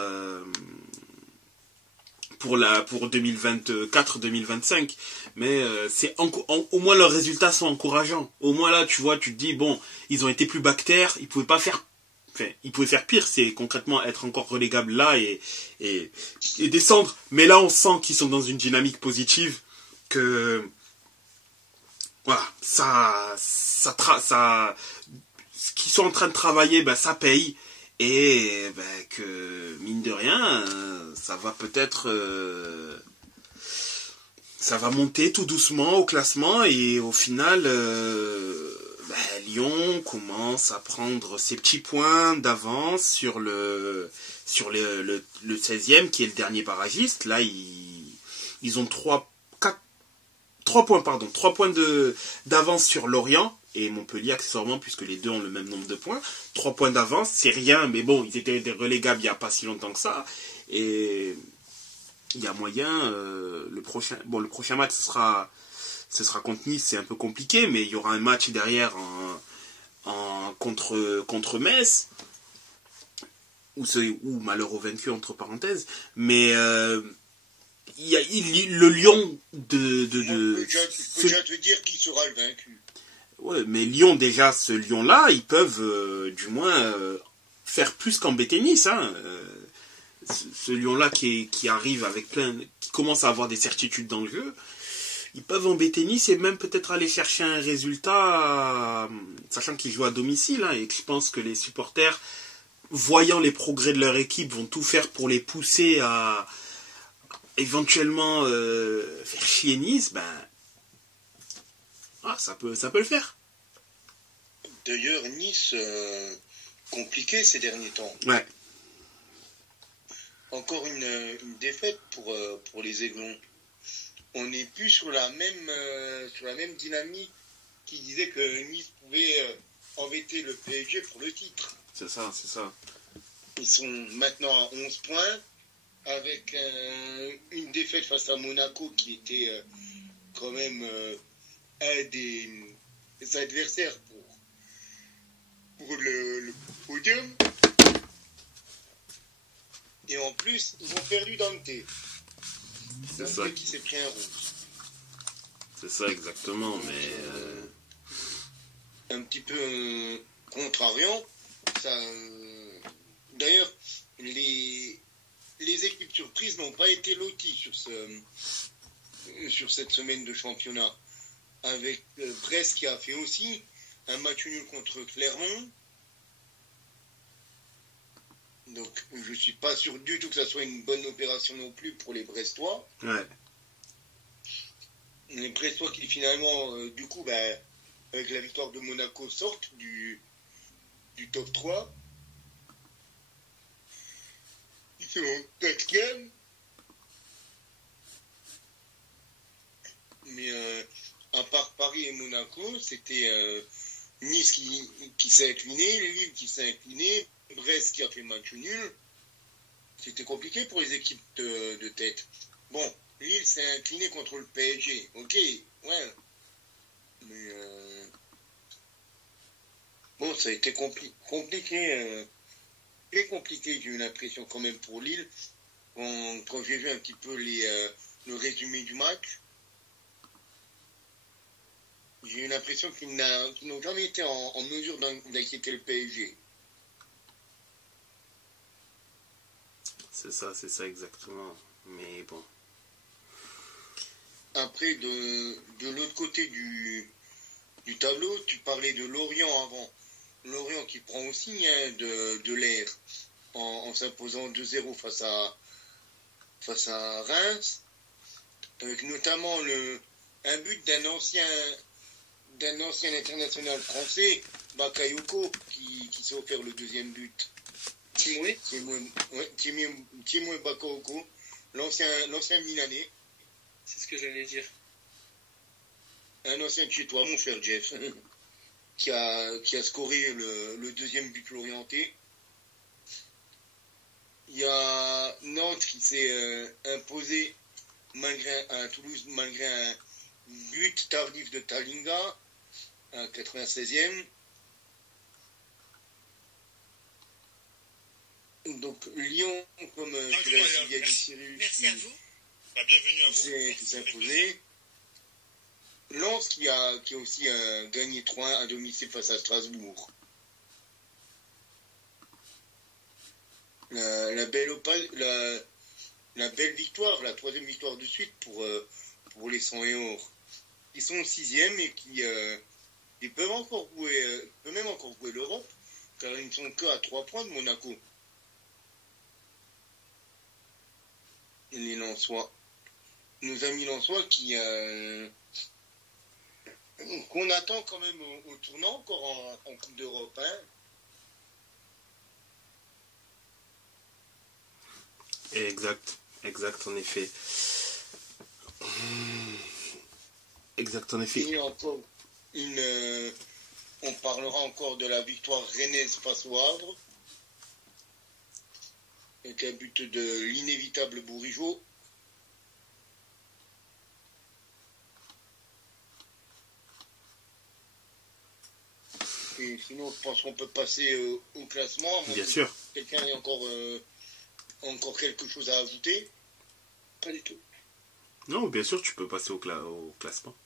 pour 2024-2025, mais c'est au moins leurs résultats sont encourageants. Au moins là, tu vois, tu te dis bon, ils ont été plus bactères, ils pouvaient faire pire, c'est concrètement être encore relégables là et descendre. Mais là, on sent qu'ils sont dans une dynamique positive, que voilà, ce qu'ils sont en train de travailler, ben ça paye. Et que, mine de rien, ça va peut-être... ça va monter tout doucement au classement. Et au final, Lyon commence à prendre ses petits points d'avance sur le 16e, qui est le dernier barragiste. Là, ils ont 4 3 points, pardon. 3 points d'avance sur Lorient et Montpellier, accessoirement, puisque les deux ont le même nombre de points. 3 points d'avance, c'est rien, mais bon, ils étaient relégables il n'y a pas si longtemps que ça. Et il y a moyen, le prochain match, ce sera contre Nice, c'est un peu compliqué, mais il y aura un match derrière contre Metz, ou malheureux vaincu, entre parenthèses. Mais il y a le Lyon Je peux déjà te dire qui sera le vaincu. Ouais, mais Lyon, déjà, ce Lyon-là, ils peuvent du moins faire plus qu'embêter Nice. Hein. Ce Lyon-là qui arrive avec qui commence à avoir des certitudes dans le jeu, ils peuvent embêter Nice et même peut-être aller chercher un résultat, sachant qu'ils jouent à domicile, hein, et que je pense que les supporters, voyant les progrès de leur équipe, vont tout faire pour les pousser à éventuellement faire chier Nice. Ça peut le faire. D'ailleurs, Nice, compliqué ces derniers temps. Ouais. Encore une défaite pour les Aiglons. On n'est plus sur la même dynamique qui disait que Nice pouvait embêter le PSG pour le titre. C'est ça. Ils sont maintenant à 11 points, avec une défaite face à Monaco qui était quand même un des adversaires pour le podium. Et en plus, ils ont perdu Dante. C'est ça. Qui s'est pris un rouge. C'est ça exactement, mais un petit peu contrariant. D'ailleurs, les équipes surprises n'ont pas été loties sur cette semaine de championnat. Avec Brest qui a fait aussi un match nul contre Clermont. Donc, je ne suis pas sûr du tout que ça soit une bonne opération non plus pour les Brestois. Ouais. Les Brestois qui finalement, du coup, avec la victoire de Monaco, sortent du top 3. Ils sont au 4e. Mais à part Paris et Monaco, c'était Nice qui s'est incliné, Lille qui s'est incliné, Brest qui a fait match nul. C'était compliqué pour les équipes de tête. Bon, Lille s'est incliné contre le PSG. Ok, ouais. Mais bon, ça a été compliqué. Très compliqué, j'ai eu l'impression quand même pour Lille. Quand j'ai vu un petit peu le résumé du match, j'ai eu l'impression qu'ils n'ont jamais été en mesure d'inquiéter le PSG. C'est ça exactement. Mais bon. Après, de l'autre côté du tableau, tu parlais de Lorient avant. Lorient qui prend aussi de l'air en s'imposant 2-0 face à Reims, avec notamment un but d'un ancien international français, Bakayoko, qui s'est offert le deuxième but. Timoué Bakayoko, l'ancien Milanais. C'est ce que j'allais dire. Un ancien de chez toi, mon cher Jeff, qui a scoré le deuxième but l'orienté. Il y a Nantes qui s'est imposé à Toulouse malgré un but tardif de Talinga à 96e. Donc Lyon, comme tu l'as dit, Cyril, merci à vous. Bienvenue à vous. Qui s'est imposé. Lens qui a aussi gagné 3-1 à domicile face à Strasbourg. La belle victoire, la 3e victoire de suite pour les 100 et or. Ils sont au 6e et ils peuvent même encore jouer l'Europe, car ils ne sont qu'à 3 points de Monaco. Et les Lensois. Nos amis Lensois qu'on attend quand même au tournant, encore en Coupe d'Europe. Hein. Exact, en effet. Exact, en effet. Et encore on parlera encore de la victoire rennaise face au Havre, avec un but de l'inévitable Bourigeaud. Et sinon, je pense qu'on peut passer au classement. Bien sûr. Quelqu'un a encore quelque chose à ajouter? Pas du tout. Non, bien sûr, tu peux passer au classement.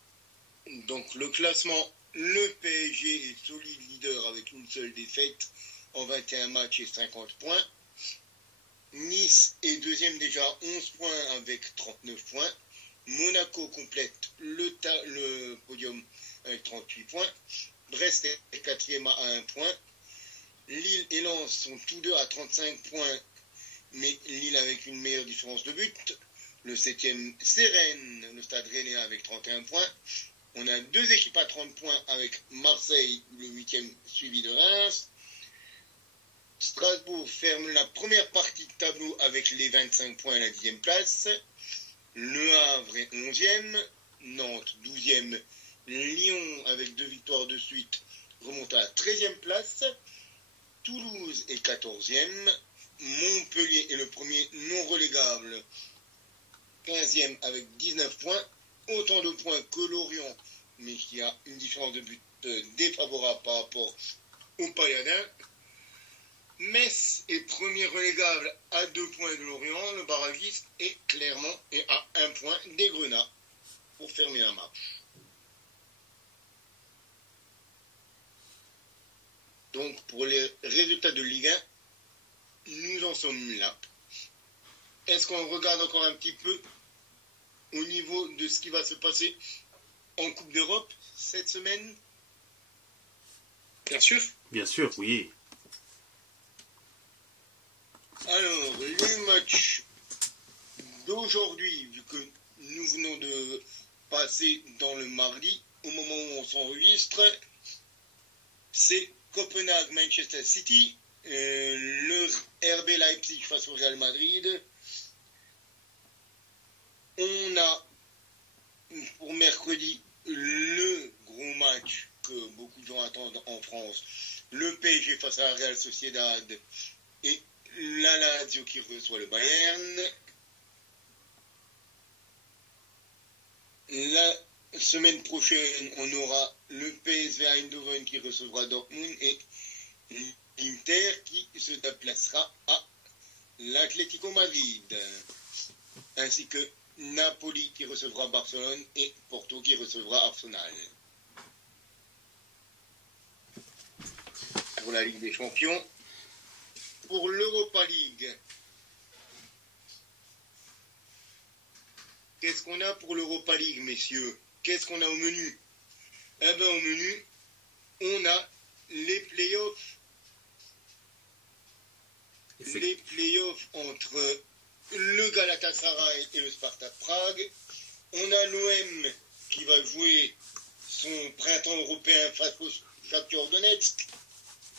Donc le classement, le PSG est solide leader avec une seule défaite en 21 matchs et 50 points. Nice est deuxième déjà, 11 points avec 39 points. Monaco complète le podium avec 38 points. Brest est quatrième à 1 point. Lille et Lens sont tous deux à 35 points, mais Lille avec une meilleure différence de but. Le septième, c'est Rennes, le Stade Rennais avec 31 points. On a deux équipes à 30 points avec Marseille, le huitième, suivi de Reims. Strasbourg ferme la première partie de tableau avec les 25 points à la 10e place. Le Havre est 11e. Nantes, 12e. Lyon, avec 2 victoires de suite, remonte à la 13e place. Toulouse est 14e. Montpellier est le premier non relégable, 15e avec 19 points. Autant de points que Lorient, mais qui a une différence de but défavorable par rapport aux Payadins. Metz est premier relégable à 2 points de Lorient. Le barragiste est clairement et à 1 point des Grenats pour fermer la marche. Donc pour les résultats de Ligue 1, nous en sommes là. Est-ce qu'on regarde encore un petit peu au niveau de ce qui va se passer en Coupe d'Europe cette semaine? Bien sûr. Bien sûr, oui. Alors, les matchs d'aujourd'hui, vu que nous venons de passer dans le mardi, au moment où on s'enregistre, c'est Copenhague-Manchester City, le RB Leipzig face au Real Madrid. On a pour mercredi le gros match que beaucoup de gens attendent en France, le PSG face à la Real Sociedad et la Lazio qui reçoit le Bayern. La semaine prochaine, on aura le PSV Eindhoven qui recevra Dortmund et l'Inter qui se déplacera à l'Atlético Madrid, ainsi que Napoli qui recevra Barcelone et Porto qui recevra Arsenal. Pour la Ligue des Champions, pour l'Europa League, qu'est-ce qu'on a pour l'Europa League, messieurs? Qu'est-ce qu'on a au menu? Eh bien, au menu, on a les playoffs. Les playoffs entre le Galatasaray et le Spartak Prague. On a l'OM qui va jouer son printemps européen face au Shakhtar Donetsk,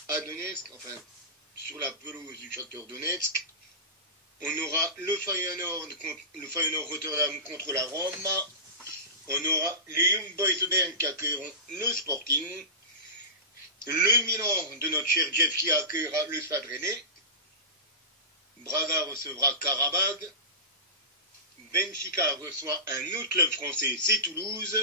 à Donetsk, enfin sur la pelouse du Shakhtar Donetsk. On aura le Feyenoord Rotterdam contre la Roma. On aura les Young Boys de Berne qui accueilleront le Sporting. Le Milan de notre cher Jeff qui accueillera le Stade Rennais. Braga recevra Karabag. Benfica reçoit un autre club français, c'est Toulouse.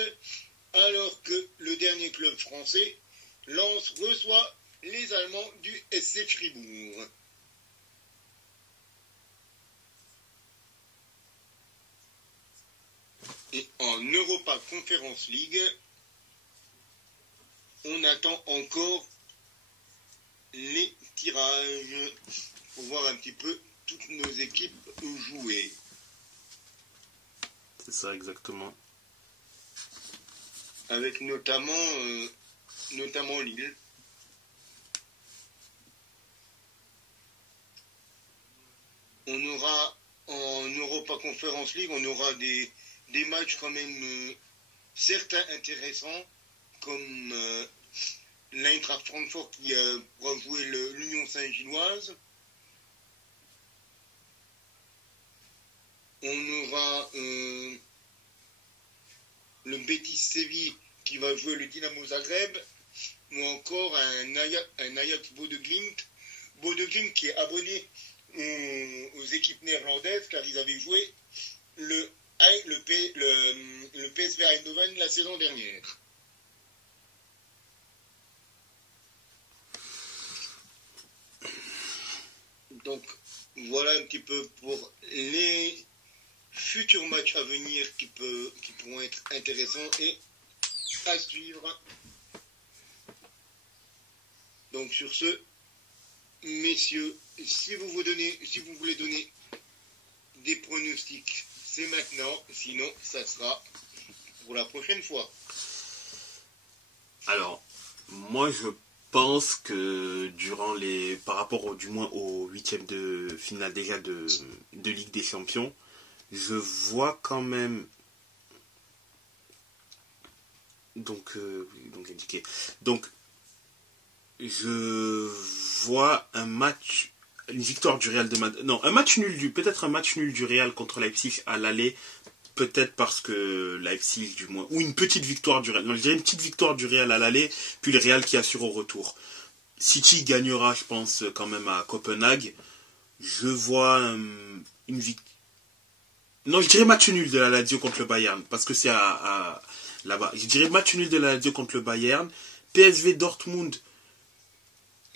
Alors que le dernier club français, Lens, reçoit les Allemands du SC Fribourg. Et en Europa Conference League, on attend encore les tirages pour voir un petit peu toutes nos équipes jouer. C'est ça, exactement. Avec notamment Lille. On aura en Europa Conference League, on aura des matchs quand même certains intéressants, comme l'Eintracht Francfort qui pourra jouer l'Union Saint-Gilloise. On aura le Betis Séville qui va jouer le Dynamo Zagreb, ou encore un Ajax Bodø/Glimt. Bodø/Glimt qui est abonné aux équipes néerlandaises car ils avaient joué le PSV Eindhoven la saison dernière. Donc voilà un petit peu pour les futurs matchs à venir qui pourront être intéressants et à suivre. Donc sur ce, messieurs, si vous voulez donner des pronostics, c'est maintenant, sinon ça sera pour la prochaine fois. Alors, moi je pense que par rapport du moins au 8e de finale déjà de Ligue des Champions, je vois quand même indiqué. Donc je vois une victoire du Real de Madrid. Non, peut-être un match nul du Real contre Leipzig à l'aller. Peut-être parce que Leipzig, du moins, ou une petite victoire du Real. Non, je dirais une petite victoire du Real à l'aller, puis le Real qui assure au retour. City gagnera, je pense, quand même à Copenhague. Je vois une victoire. Non, je dirais match nul de la Lazio contre le Bayern, parce que c'est là-bas. Je dirais match nul de la Lazio contre le Bayern. PSV Dortmund,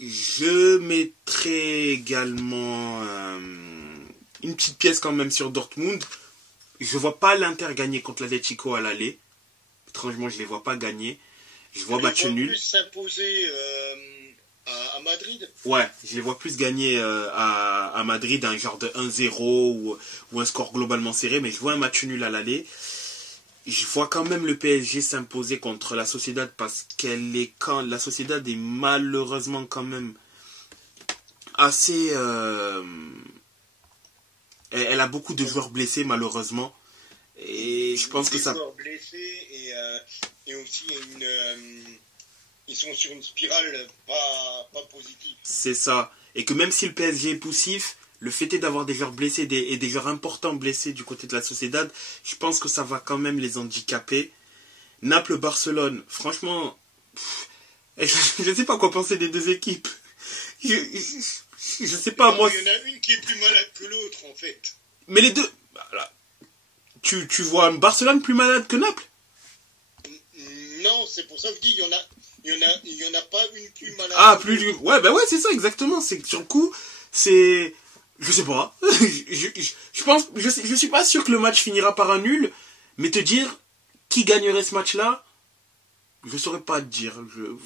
je mettrai également une petite pièce quand même sur Dortmund. Je vois pas l'Inter gagner contre l'Atlético à l'aller. Étrangement, je les vois pas gagner. Je vois match nul. Plus s'imposer à Madrid. Ouais, je les vois plus gagner à Madrid, un genre de 1-0 ou un score globalement serré, mais je vois un match nul à l'aller. Je vois quand même le PSG s'imposer contre la Sociedad parce la Sociedad est malheureusement quand même assez... Elle a beaucoup de joueurs blessés malheureusement. Et je pense que ça... Des joueurs blessés et aussi ils sont sur une spirale pas positive. C'est ça. Et que même si le PSG est poussif, le fait est d'avoir des joueurs blessés et des joueurs importants blessés du côté de la Sociedad, je pense que ça va quand même les handicaper. Naples-Barcelone, franchement, je ne sais pas quoi penser des deux équipes. Je sais pas, moi... Il y en a une qui est plus malade que l'autre, en fait. Mais les deux... Voilà. Tu vois Barcelone plus malade que Naples? Non, c'est pour ça que je dis, il y en a pas une plus malade. Ah, plus... Ouais, bah ouais, c'est ça, exactement. C'est que sur le coup, c'est... Je sais pas. Je pense... Je suis pas sûr que le match finira par un nul, mais te dire qui gagnerait ce match-là, je saurais pas te dire.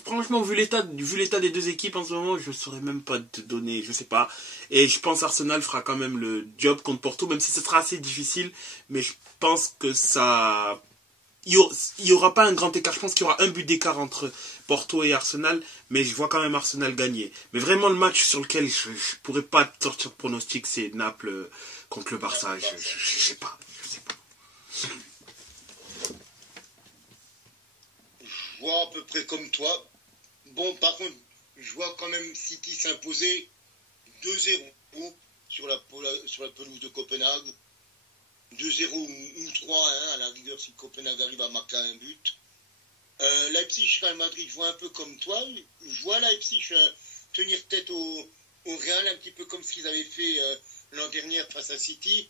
Franchement, vu l'état des deux équipes en ce moment, je saurais même pas te donner, je sais pas. Et je pense Arsenal fera quand même le job contre Porto, même si ce sera assez difficile. Mais je pense que ça... Il y aura pas un grand écart. Je pense qu'il y aura un but d'écart entre Porto et Arsenal, mais je vois quand même Arsenal gagner. Mais vraiment, le match sur lequel je pourrais pas te sortir de pronostic, c'est Naples contre le Barça. Je sais pas. Je vois à peu près comme toi. Bon, par contre, je vois quand même City s'imposer 2-0 sur la pelouse de Copenhague. 2-0 ou 3-1 à la rigueur si Copenhague arrive à marquer un but. Leipzig-Real Madrid, je vois un peu comme toi. Je vois Leipzig tenir tête au Real, un petit peu comme ce qu'ils avaient fait l'an dernier face à City.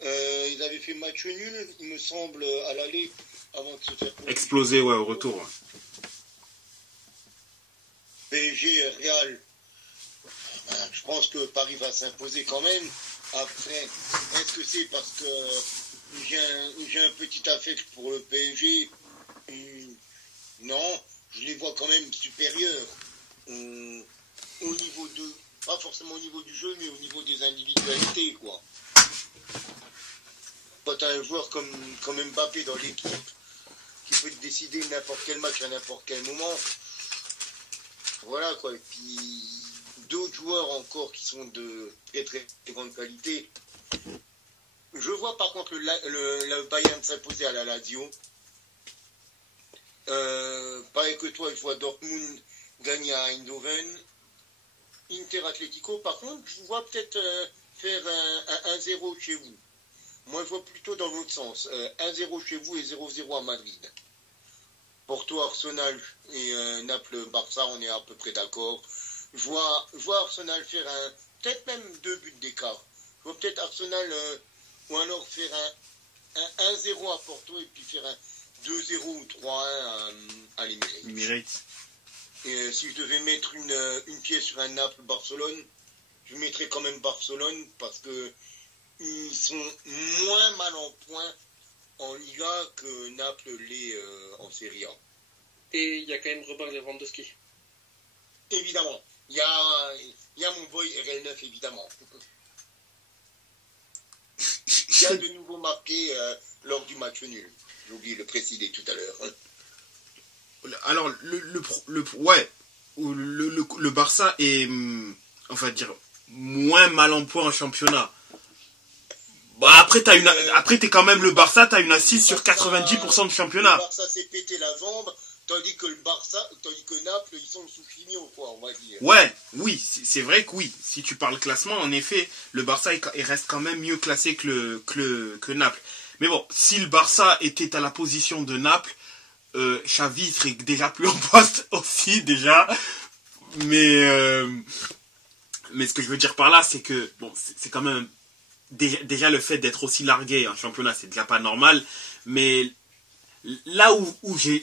Ils avaient fait match nul, il me semble, à l'aller avant de se faire... Exploser, ouais, au retour. Ouais. PSG, Real, je pense que Paris va s'imposer quand même. Après, est-ce que c'est parce que j'ai un petit affect pour le PSG? Non, je les vois quand même supérieurs au niveau de... Pas forcément au niveau du jeu, mais au niveau des individualités, quoi. Quand tu as un joueur comme Mbappé dans l'équipe, qui peut te décider n'importe quel match à n'importe quel moment, voilà, quoi. Et puis, d'autres joueurs encore qui sont de très très grande qualité. Je vois par contre le Bayern s'imposer à la Lazio. Pareil que toi, je vois Dortmund gagner à Eindhoven. Inter Atlético, par contre, je vois peut-être faire un 1-0 chez vous. Moi, je vois plutôt dans l'autre sens. 1-0 chez vous et 0-0 à Madrid. Porto, Arsenal et Naples-Barça, on est à peu près d'accord. Je vois Arsenal faire peut-être même 2 buts d'écart. Je vois peut-être Arsenal, ou alors faire un 1-0 à Porto et puis faire un 2-0 ou 3-1 à l'Emirates. Et si je devais mettre une pièce sur un Naples-Barcelone, je mettrais quand même Barcelone parce que ils sont moins mal en point en Liga que Naples l'est en Serie A. Et il y a quand même Robert Lewandowski. Évidemment. Il y a mon boy RL9, évidemment. Qui a de nouveau marqué lors du match nul. J'ai oublié de le préciser tout à l'heure. Alors, le Barça est, on va dire, moins mal en point en championnat. Bah, après, t'es quand même le Barça, t'as une assise sur 90% du championnat. Le Barça s'est pété la jambe, tandis que Naples, ils sont sous Finio, quoi, on va dire. Ouais, oui, c'est vrai que oui. Si tu parles classement, en effet, le Barça il reste quand même mieux classé que Naples. Mais bon, si le Barça était à la position de Naples, Xavi serait déjà plus en poste aussi, déjà. Mais ce que je veux dire par là, c'est que, bon, c'est quand même... Déjà le fait d'être aussi largué en championnat, c'est déjà pas normal. Mais là où j'ai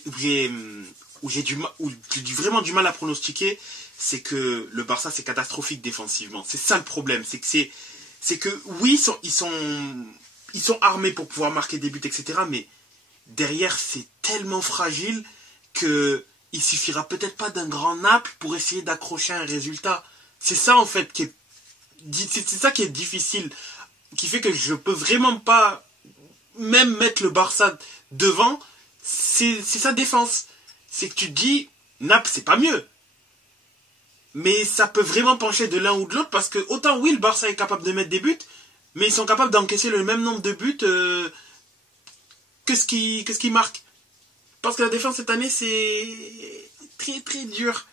vraiment du mal à pronostiquer, c'est que le Barça c'est catastrophique défensivement. C'est ça le problème, c'est que oui ils sont armés pour pouvoir marquer des buts, etc. Mais derrière c'est tellement fragile que il suffira peut-être pas d'un grand Naples pour essayer d'accrocher un résultat. C'est ça en fait c'est ça qui est difficile, qui fait que je peux vraiment pas même mettre le Barça devant. C'est sa défense. C'est que tu te dis, Naples, c'est pas mieux. Mais ça peut vraiment pencher de l'un ou de l'autre parce que autant oui, le Barça est capable de mettre des buts, mais ils sont capables d'encaisser le même nombre de buts que ce qui marque. Parce que la défense cette année, c'est très très dur.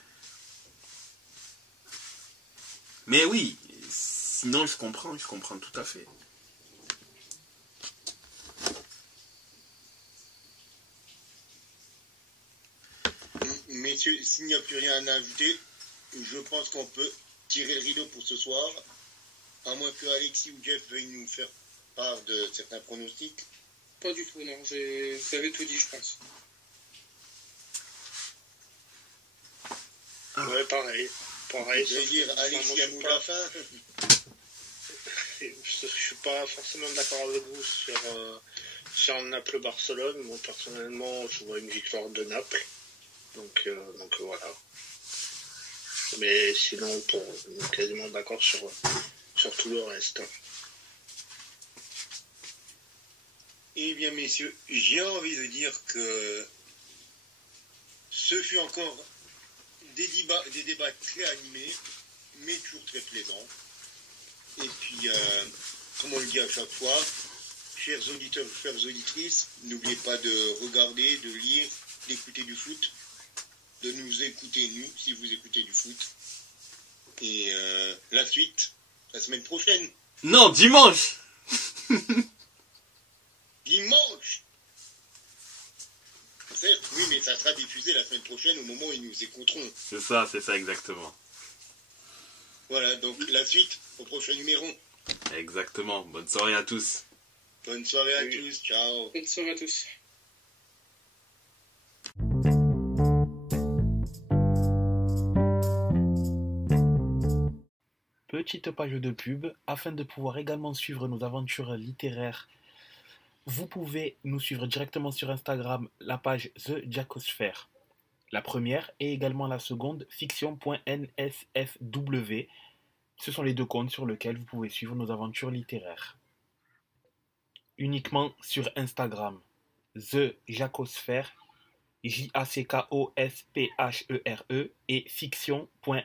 Mais oui, sinon je comprends tout à fait. Messieurs, s'il n'y a plus rien à ajouter, je pense qu'on peut tirer le rideau pour ce soir. À moins que Alexis ou Jeff veuillent nous faire part de certains pronostics. Pas du tout, non. Vous avez tout dit, je pense. Ouais, pareil. Je vais dire Alexis à nous la fin. Je suis pas forcément d'accord avec vous sur Naples-Barcelone. Moi, personnellement, je vois une victoire de Naples. Donc voilà. Mais sinon, on est quasiment d'accord sur tout le reste. Eh bien, messieurs, j'ai envie de dire que ce fut encore des débats très animés, mais toujours très plaisants. Et puis, comme on le dit à chaque fois, chers auditeurs, chères auditrices, n'oubliez pas de regarder, de lire, d'écouter du foot, de nous écouter, nous, si vous écoutez du foot. Et la suite, la semaine prochaine. Non, dimanche. Dimanche. Certes, oui, mais ça sera diffusé la semaine prochaine au moment où ils nous écouteront. C'est ça exactement. Voilà, donc la suite au prochain numéro. Exactement. Bonne soirée à tous. Bonne soirée à tous. Ciao. Bonne soirée à tous. Petite page de pub, afin de pouvoir également suivre nos aventures littéraires, vous pouvez nous suivre directement sur Instagram, la page The Jacosphere. La première et également la seconde, fiction.nsfw. Ce sont les deux comptes sur lesquels vous pouvez suivre nos aventures littéraires. Uniquement sur Instagram, The Jacosphere, Jackosphere et fiction.nsfw.